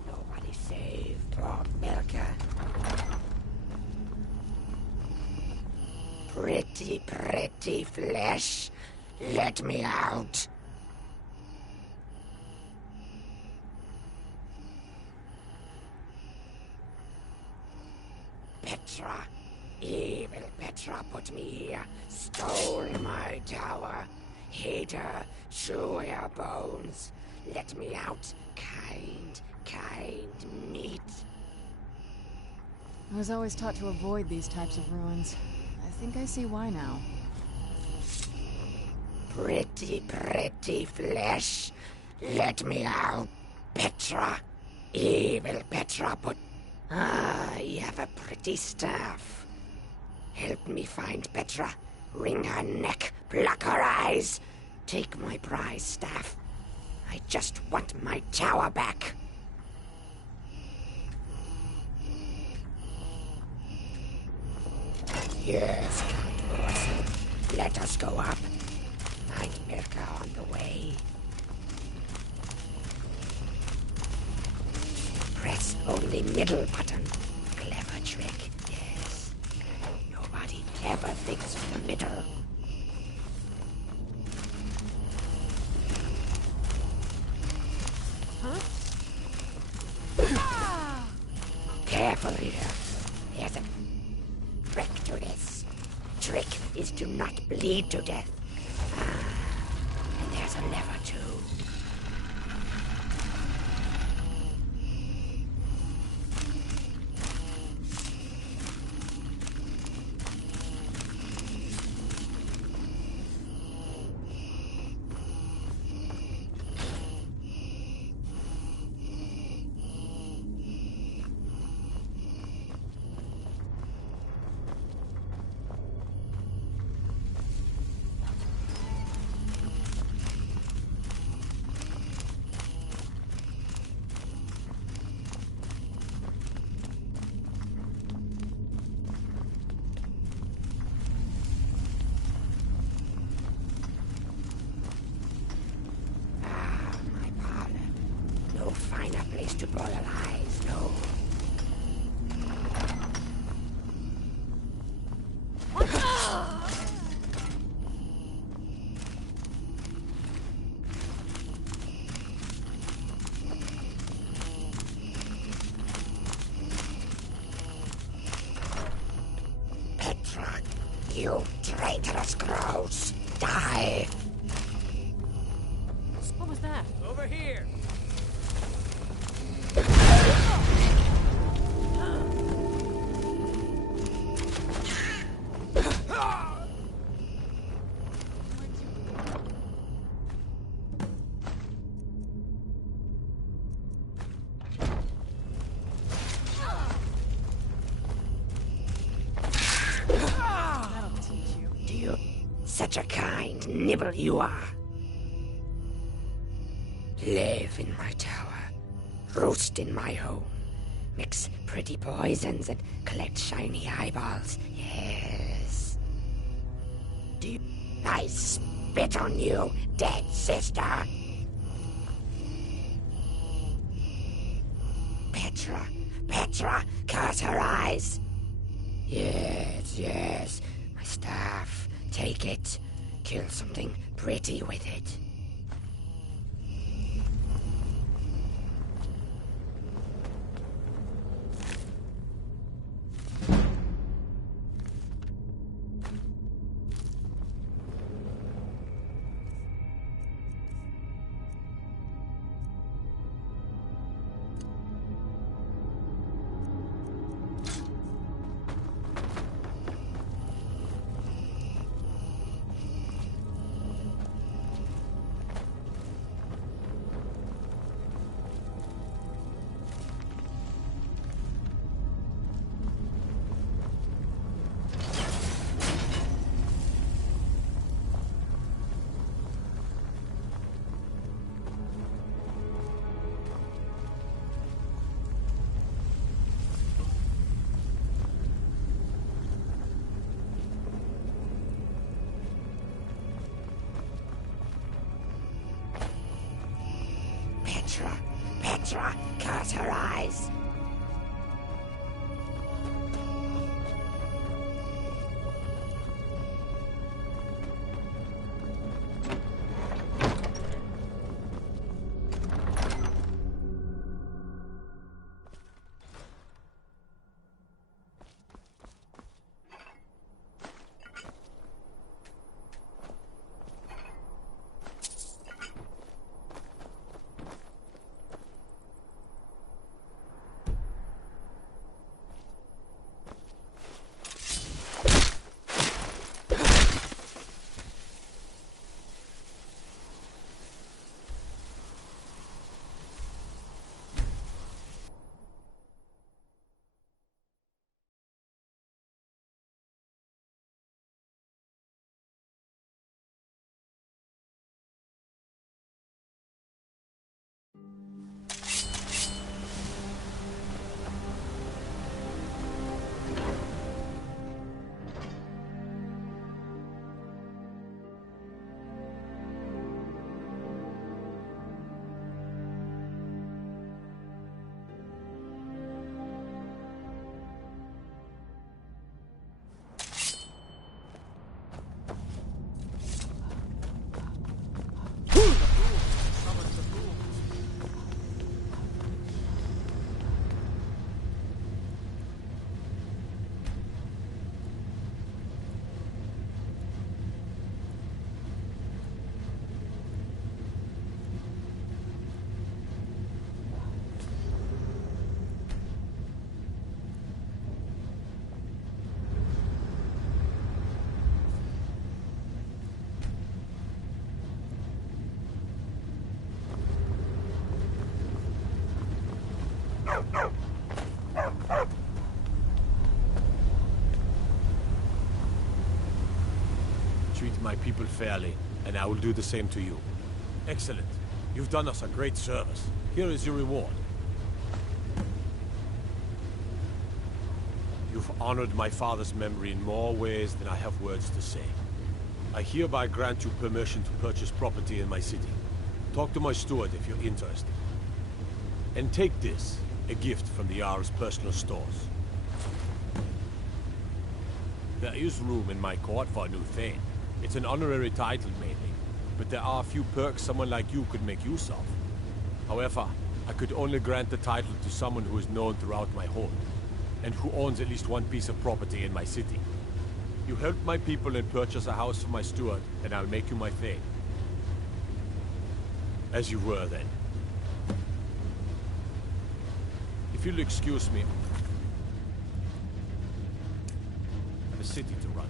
Nobody saved poor Milka. Pretty flesh. Let me out. Petra. Evil Petra put me here. Stole my tower. Hate her. Chew her bones. Let me out. Kind meat. I was always taught to avoid these types of ruins. I think I see why now. Pretty flesh. Let me out. Petra. Evil Petra put... Ah, you have a pretty staff. Help me find Petra. Wring her neck. Pluck her eyes. Take my prize staff. I just want my tower back. Yes, Count Orson. Let us go up. Find Milka on the way. Press only middle button. Clever trick, yes. Nobody ever thinks of the middle. Careful here. There's a trick to this. Trick is to not bleed to death. And there's a lever too. cancerous growths. Die! What was that? Over here! Such a kind nibble you are. Live in my tower, roost in my home, mix pretty poisons and collect shiny eyeballs. Yes. I spit on you, dead sister. Petra, curse her eyes. Yes, my staff. Take it. Kill something pretty with it. Petra, curse her eyes. Treat my people fairly, and I will do the same to you. Excellent. You've done us a great service. Here is your reward. You've honored my father's memory in more ways than I have words to say. I hereby grant you permission to purchase property in my city. Talk to my steward if you're interested. And take this, a gift from the Jarl's personal stores. There is room in my court for a new Thane. It's an honorary title mainly, but there are a few perks someone like you could make use of. However, I could only grant the title to someone who is known throughout my hold, and who owns at least one piece of property in my city. You help my people and purchase a house for my steward, and I'll make you my thane. As you were then. If you'll excuse me, I have a city to run.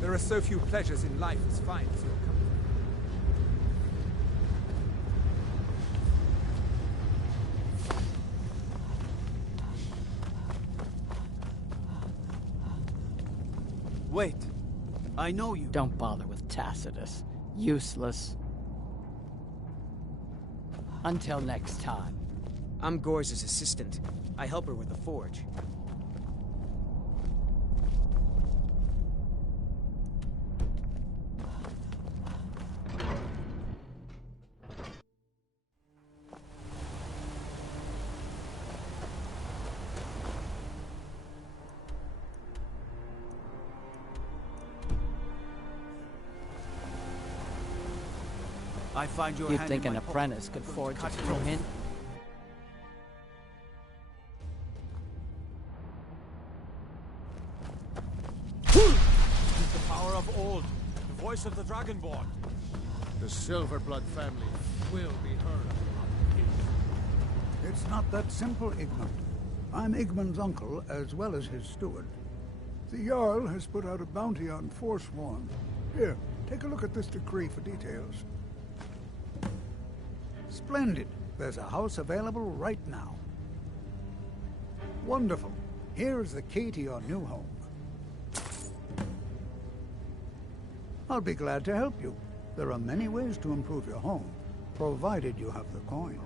There are so few pleasures in life as fine as your company. Wait. I know you. Don't bother with Tacitus. Useless. Until next time. I'm Gor's assistant. I help her with the forge. I find your You'd hand think in an my pocket. apprentice could forge a flint? The power of old, the voice of the Dragonborn. The Silverblood family will be heard. It's not that simple, Igmund. I'm Igmund's uncle, as well as his steward. The Jarl has put out a bounty on Forsworn. Here, take a look at this decree for details. Splendid. There's a house available right now. Wonderful. Here is the key to your new home. I'll be glad to help you. There are many ways to improve your home, provided you have the coin.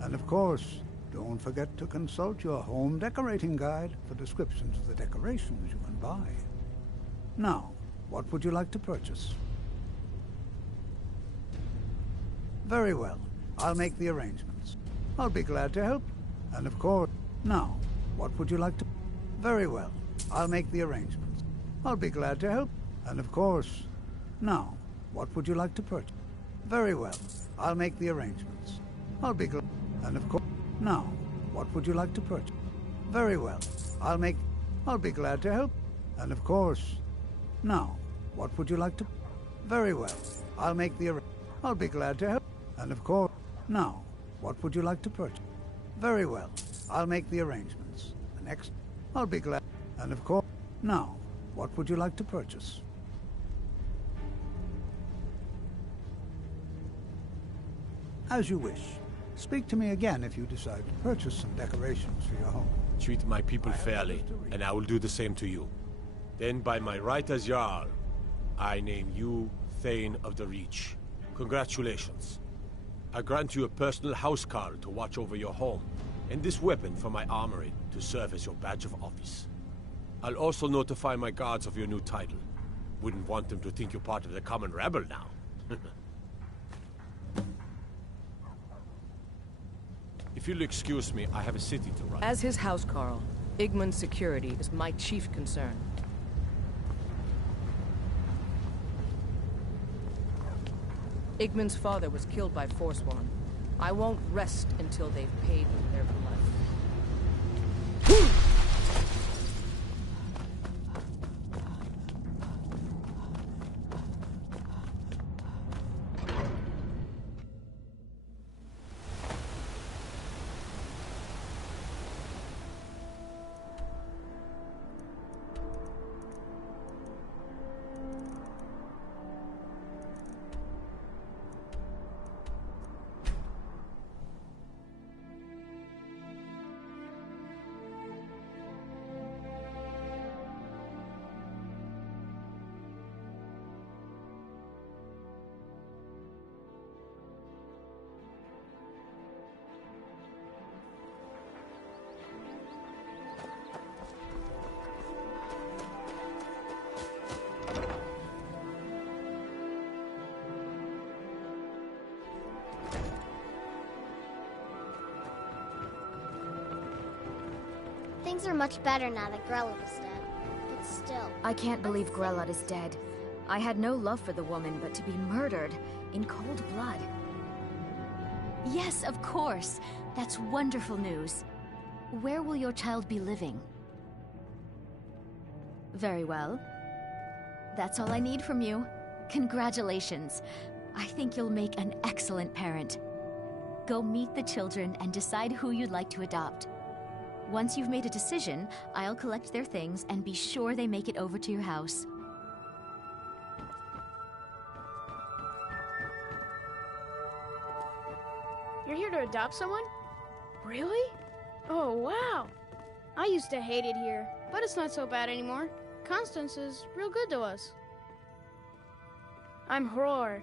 And of course, don't forget to consult your home decorating guide for descriptions of the decorations you can buy. Now, what would you like to purchase? Very well. I'll make the arrangements. I'll be glad to help. And of course, now, what would you like to... Very well. I'll make the arrangements. I'll be glad to help. And of course, now, what would you like to purchase? Very well. I'll make the arrangements. I'll be glad... And of course, now, what would you like to purchase? Very well. I'll make... I'll be glad to help. And of course, now, what would you like to... Very well. I'll make the arrangements. I'll be glad to help. And of course, now, what would you like to purchase? Very well. I'll make the arrangements. The next, I'll be glad. And of course, now, what would you like to purchase? As you wish. Speak to me again if you decide to purchase some decorations for your home. Treat my people fairly, and I will do the same to you. Then by my right as Jarl, I name you Thane of the Reach. Congratulations. I grant you a personal housecarl to watch over your home, and this weapon from my armory to serve as your badge of office. I'll also notify my guards of your new title. Wouldn't want them to think you're part of the common rabble now. If you'll excuse me, I have a city to run. As his housecarl, Igmund's security is my chief concern. Igmund's father was killed by Forsworn. I won't rest until they've paid with their blood. Things are much better now that Grelot is dead. But still... I can't believe Grelot is dead. I had no love for the woman, but to be murdered in cold blood. Yes, of course. That's wonderful news. Where will your child be living? Very well. That's all I need from you. Congratulations. I think you'll make an excellent parent. Go meet the children and decide who you'd like to adopt. Once you've made a decision, I'll collect their things and be sure they make it over to your house. You're here to adopt someone? Really? Oh, wow. I used to hate it here, but it's not so bad anymore. Constance is real good to us. I'm Hror.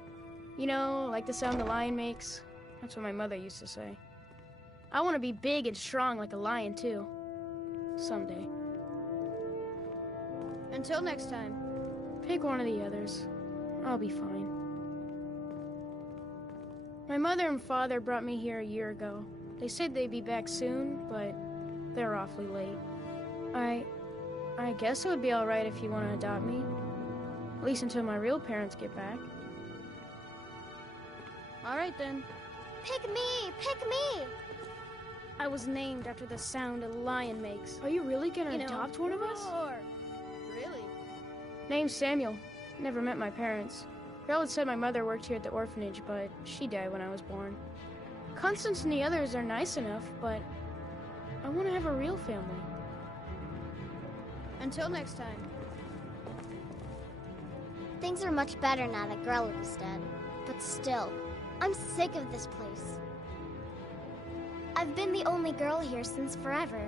You know, like the sound the lion makes. That's what my mother used to say. I want to be big and strong like a lion, too. Someday. Until next time, pick one of the others. I'll be fine. My mother and father brought me here a year ago. They said they'd be back soon, but they're awfully late. I guess it would be all right if you want to adopt me. At least until my real parents get back. All right, then. Pick me! Pick me! I was named after the sound a lion makes. Are you really gonna adopt one of us? Really? Name's Samuel. Never met my parents. Girl had said my mother worked here at the orphanage, but she died when I was born. Constance and the others are nice enough, but I want to have a real family. Until next time. Things are much better now that Grella is dead. But still, I'm sick of this place. I've been the only girl here since forever.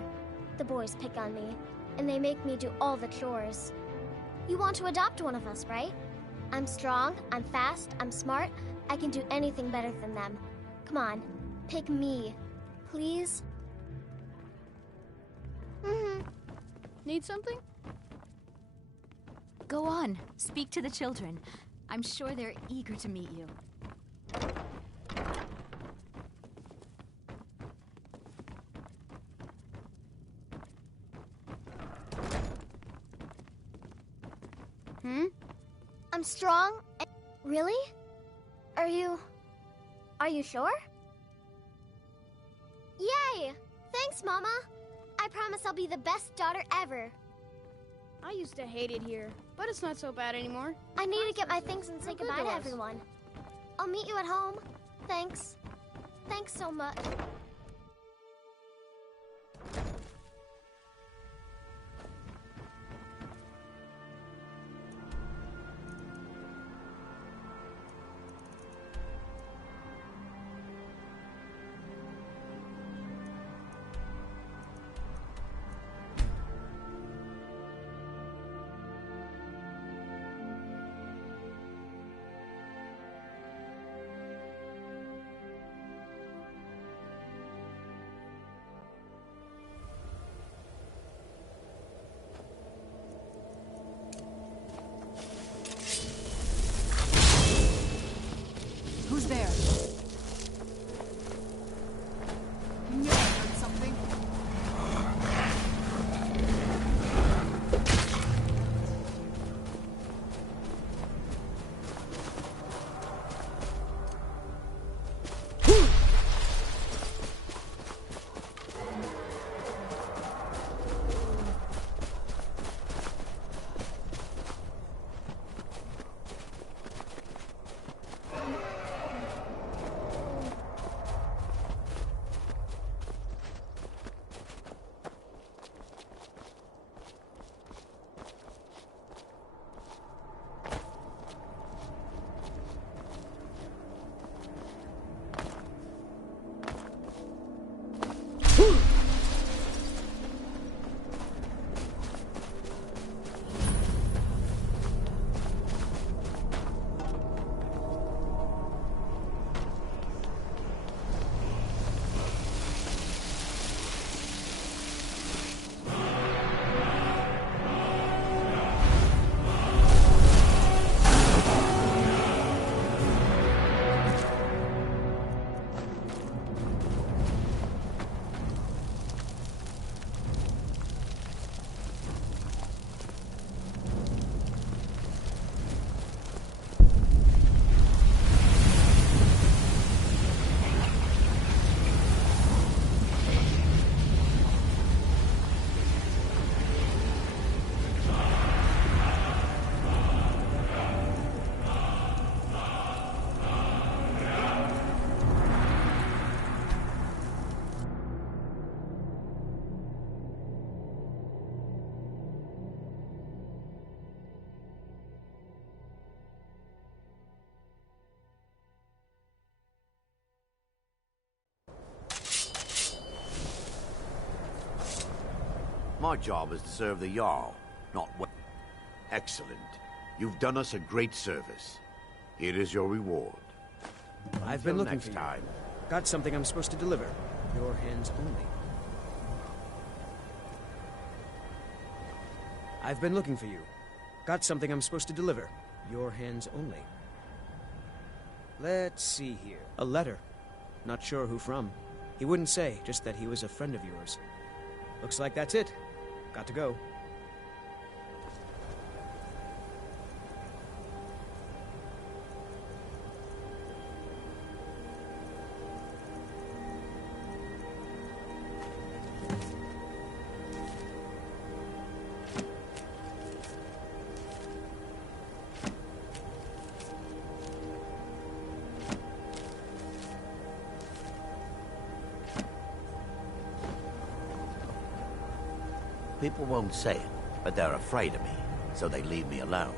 The boys pick on me, and they make me do all the chores. You want to adopt one of us, right? I'm strong, I'm fast, I'm smart. I can do anything better than them. Come on, pick me, please. Need something? Go on, speak to the children. I'm sure they're eager to meet you. I'm strong. Really? Are you sure? Yay! Thanks, Mama. I promise I'll be the best daughter ever. I used to hate it here, but it's not so bad anymore. I need to get my things and say goodbye to everyone. I'll meet you at home. Thanks. Thanks so much. My job is to serve the Jarl, not what. Excellent. You've done us a great service. Here is your reward. I've been looking next for you. time. Got something I'm supposed to deliver. Your hands only. I've been looking for you. Got something I'm supposed to deliver. Your hands only. Let's see here. A letter. Not sure who from. He wouldn't say, just that he was a friend of yours. Looks like that's it. Got to go. People won't say it, but they're afraid of me, so they leave me alone.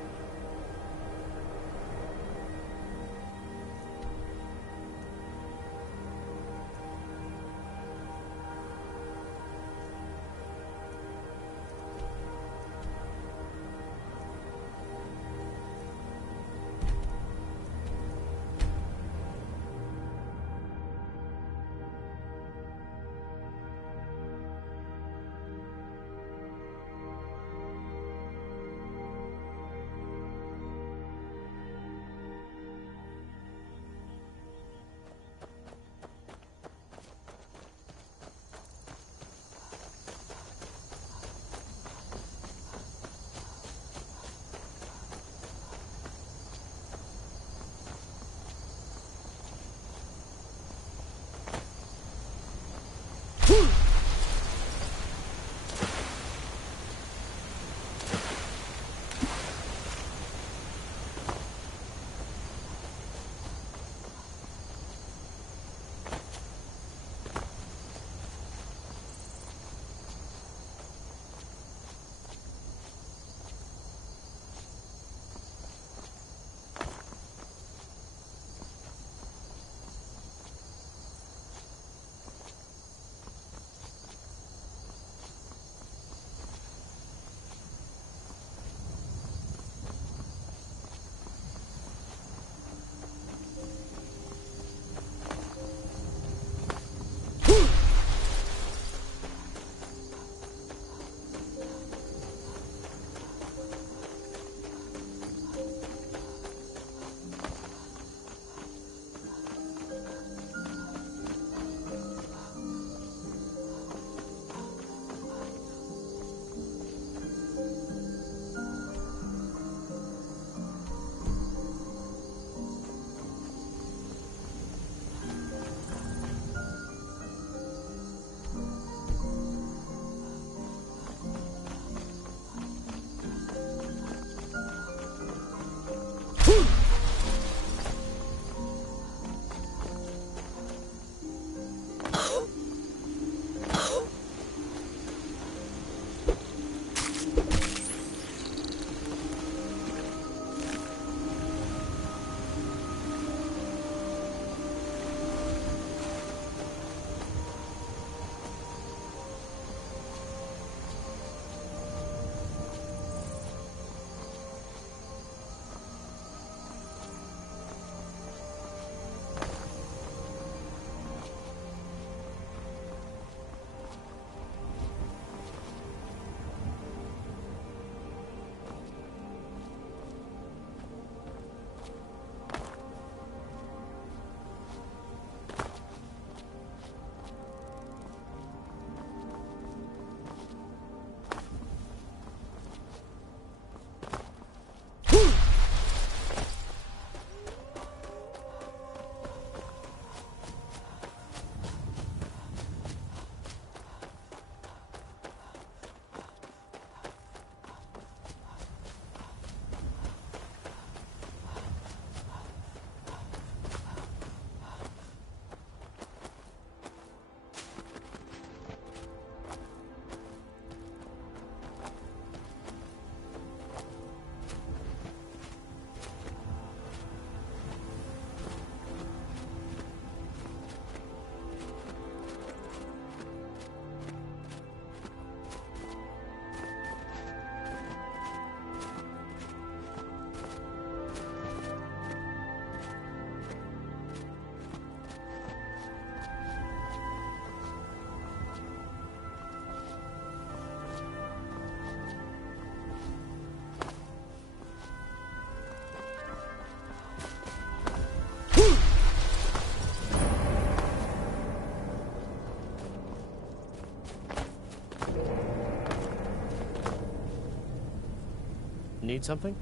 need something?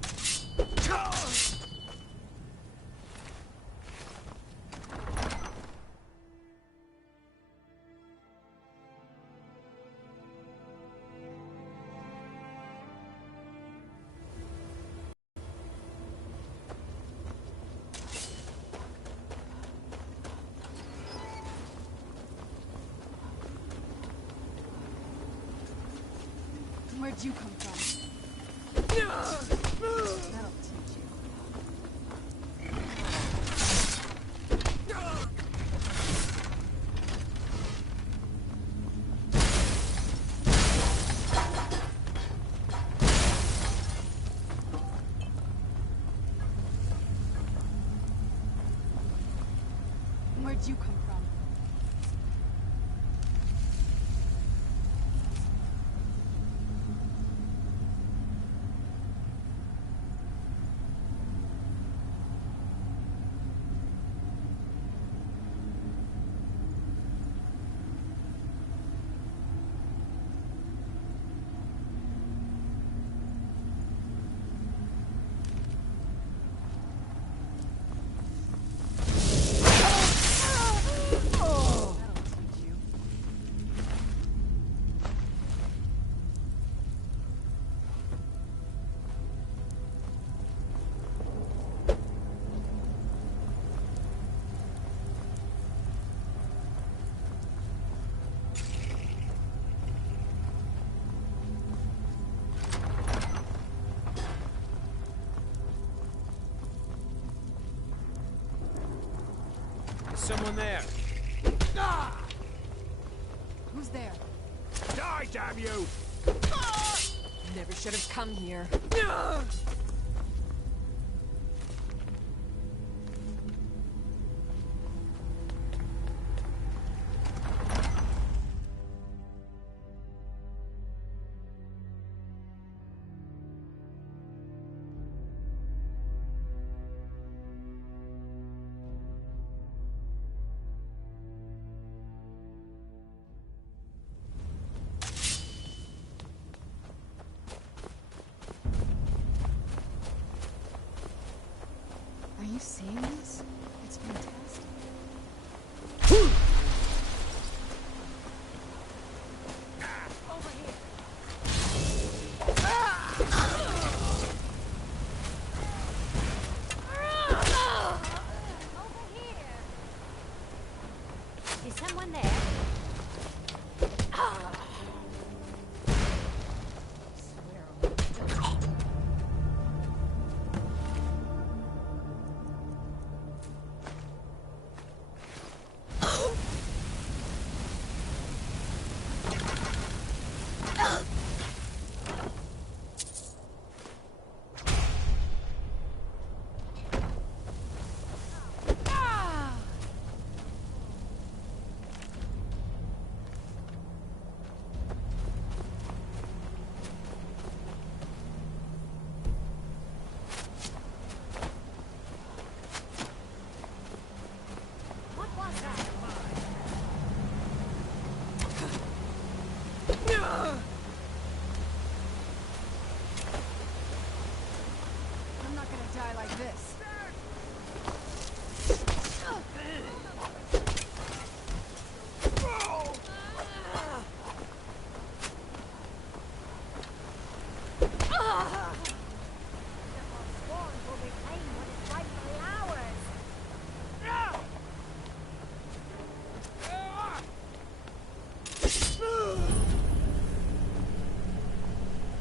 Where'd you come from? That'll teach you. Where'd you come from? Someone there. Who's there? Die, damn you! Never should have come here. Are you seeing this? It's fantastic. Over here. Over here. Is someone there? I'm not gonna die like this.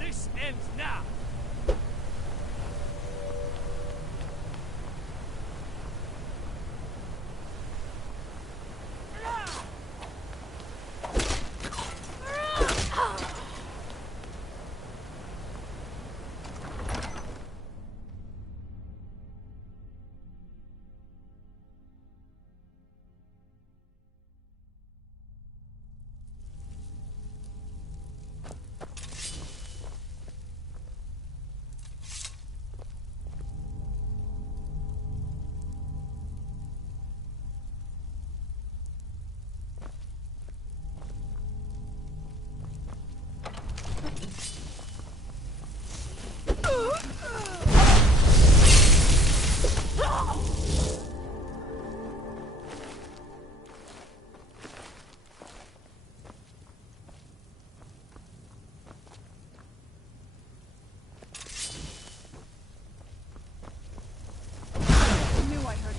This ends now!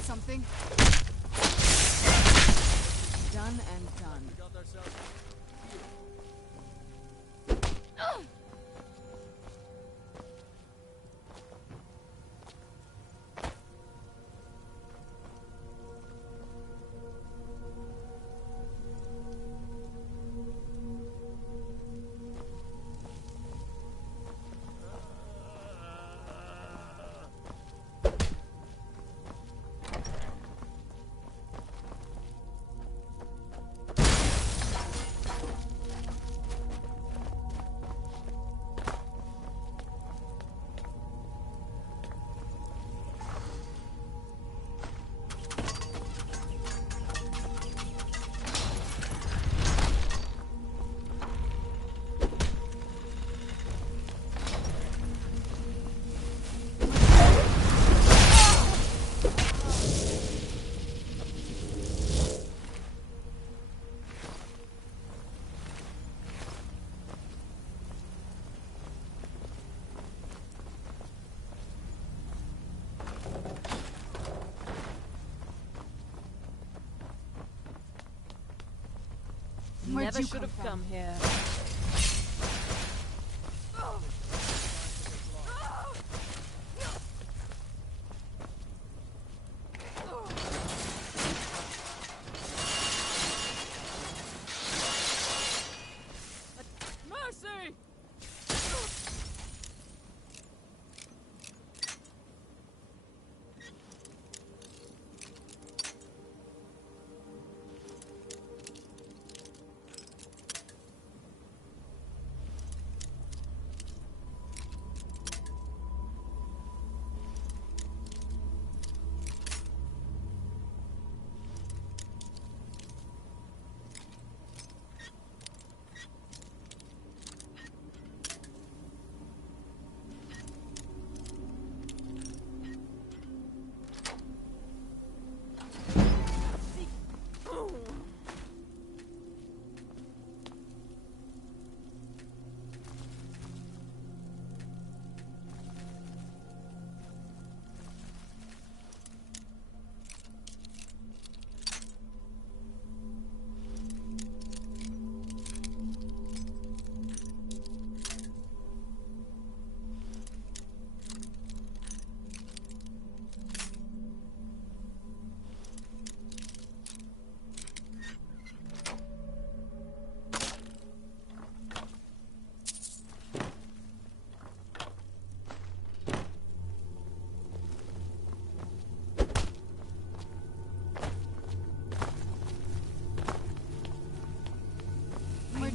something? Done and done. We got ourselves Never should have come here. Mercy!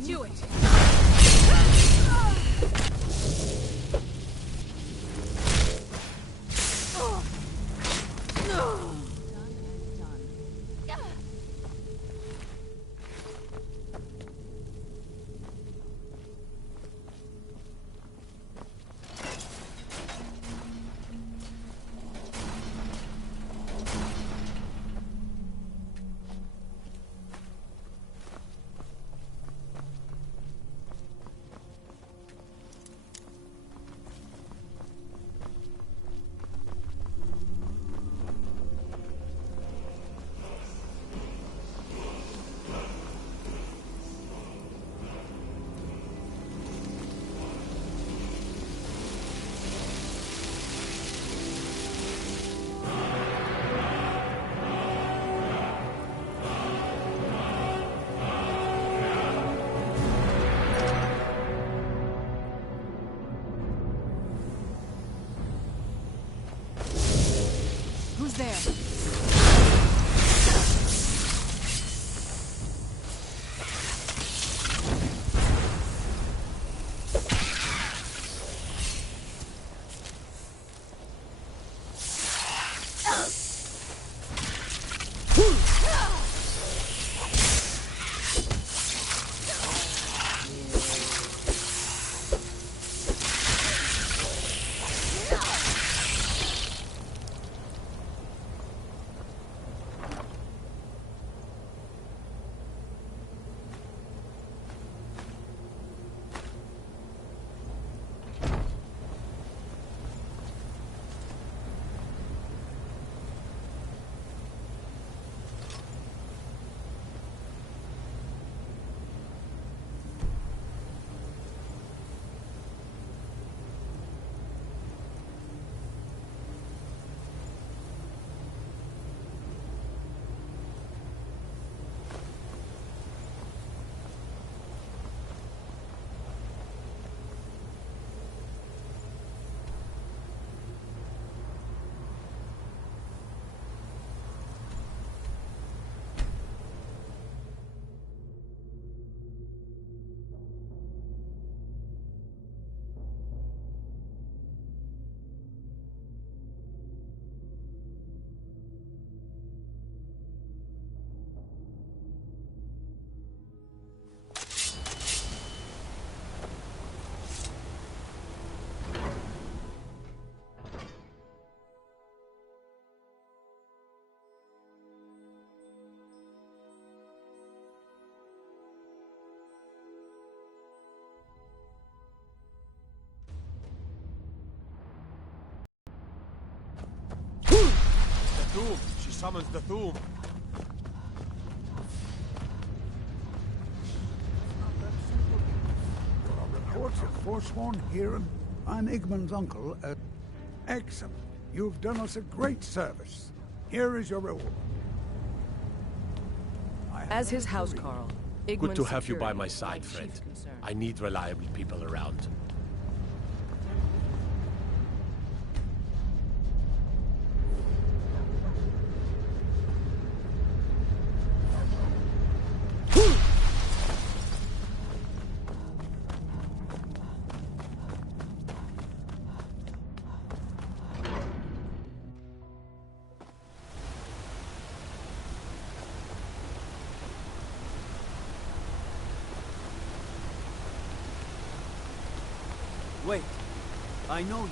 Knew it. Doom! She summons the Doom! There are reports of Forsworn here and Igmund's uncle at... Excellent. You've done us a great service. Here is your reward. As his housecarl, Good to have you by my side, friend. I need reliable people around. Wait, I know you.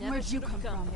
Where'd you come from?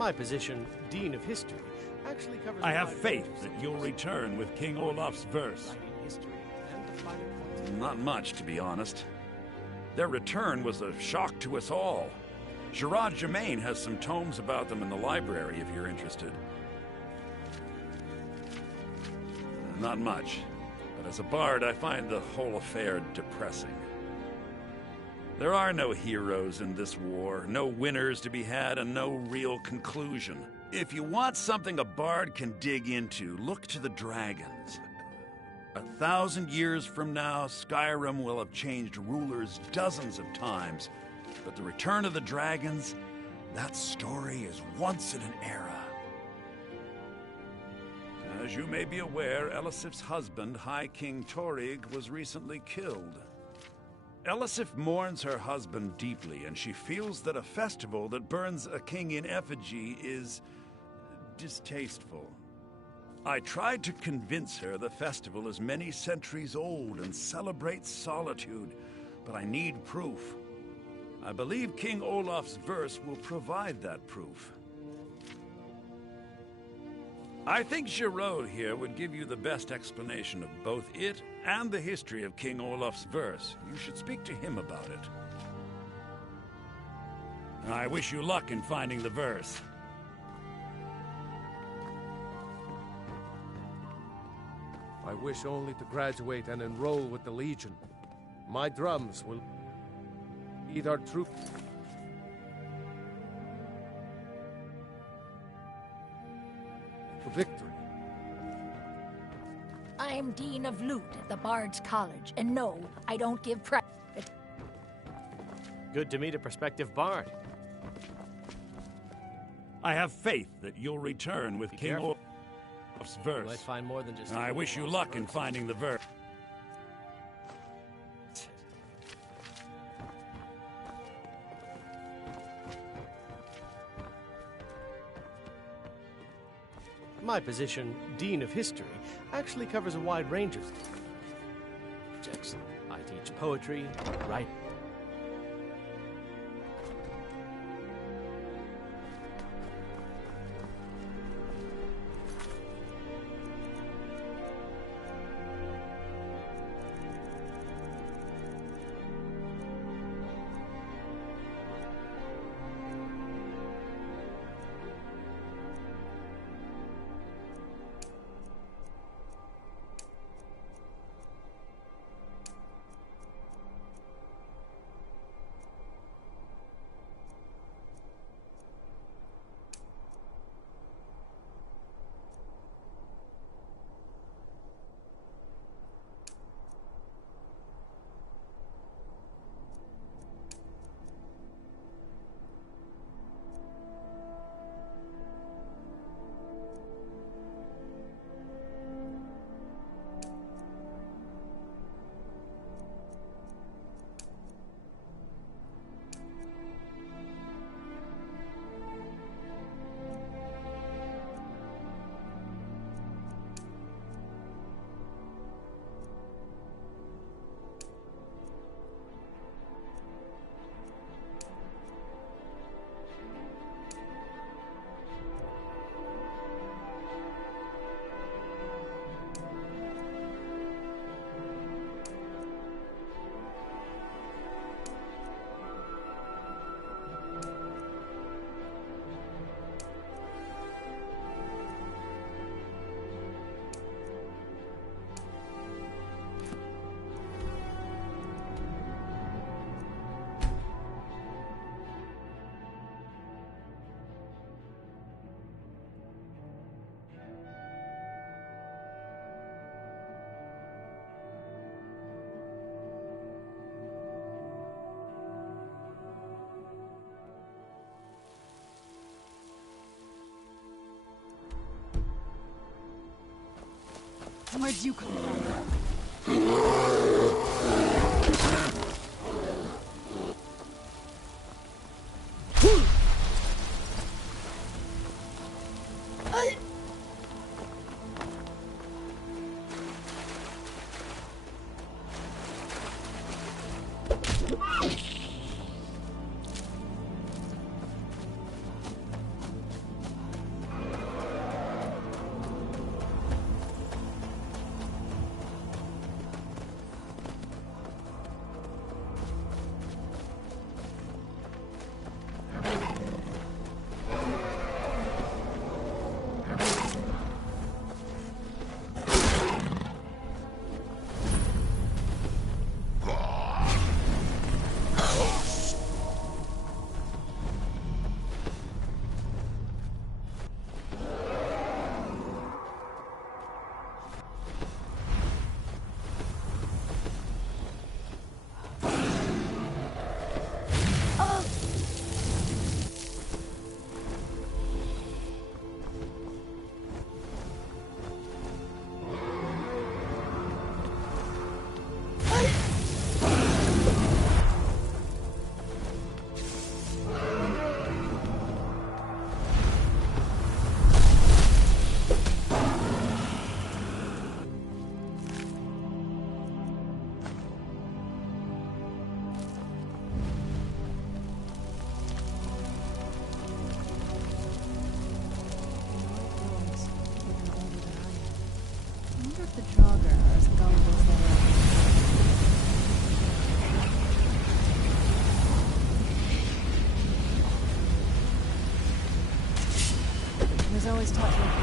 My position, Dean of History, actually covers... I have faith that you'll return with King Olaf's verse. Not much, to be honest. Their return was a shock to us all. Gerard Germain has some tomes about them in the library, if you're interested. Not much. But as a bard, I find the whole affair depressing. There are no heroes in this war, no winners to be had, and no real conclusion. If you want something a bard can dig into, look to the dragons. 1,000 years from now, Skyrim will have changed rulers dozens of times. But the return of the dragons, that story is once in an era. As you may be aware, Elisif's husband, High King Torrig, was recently killed. Elisif mourns her husband deeply, and she feels that a festival that burns a king in effigy is distasteful. I tried to convince her the festival is many centuries old and celebrates solitude, but I need proof. I believe King Olaf's verse will provide that proof. I think Giraud here would give you the best explanation of both it and the history of King Olaf's verse. You should speak to him about it. I wish you luck in finding the verse. I wish only to graduate and enroll with the Legion. My drums will lead our troops. To victory. I'm Dean of Lute at the Bard's College, and no, I don't give credit. Good to meet a prospective bard. I have faith that you'll return with King Olaf's verse. You might find more than just... I wish you luck in finding the verse. My position, Dean of History, actually covers a wide range of subjects. I teach poetry, writing. Where'd you come from? always taught you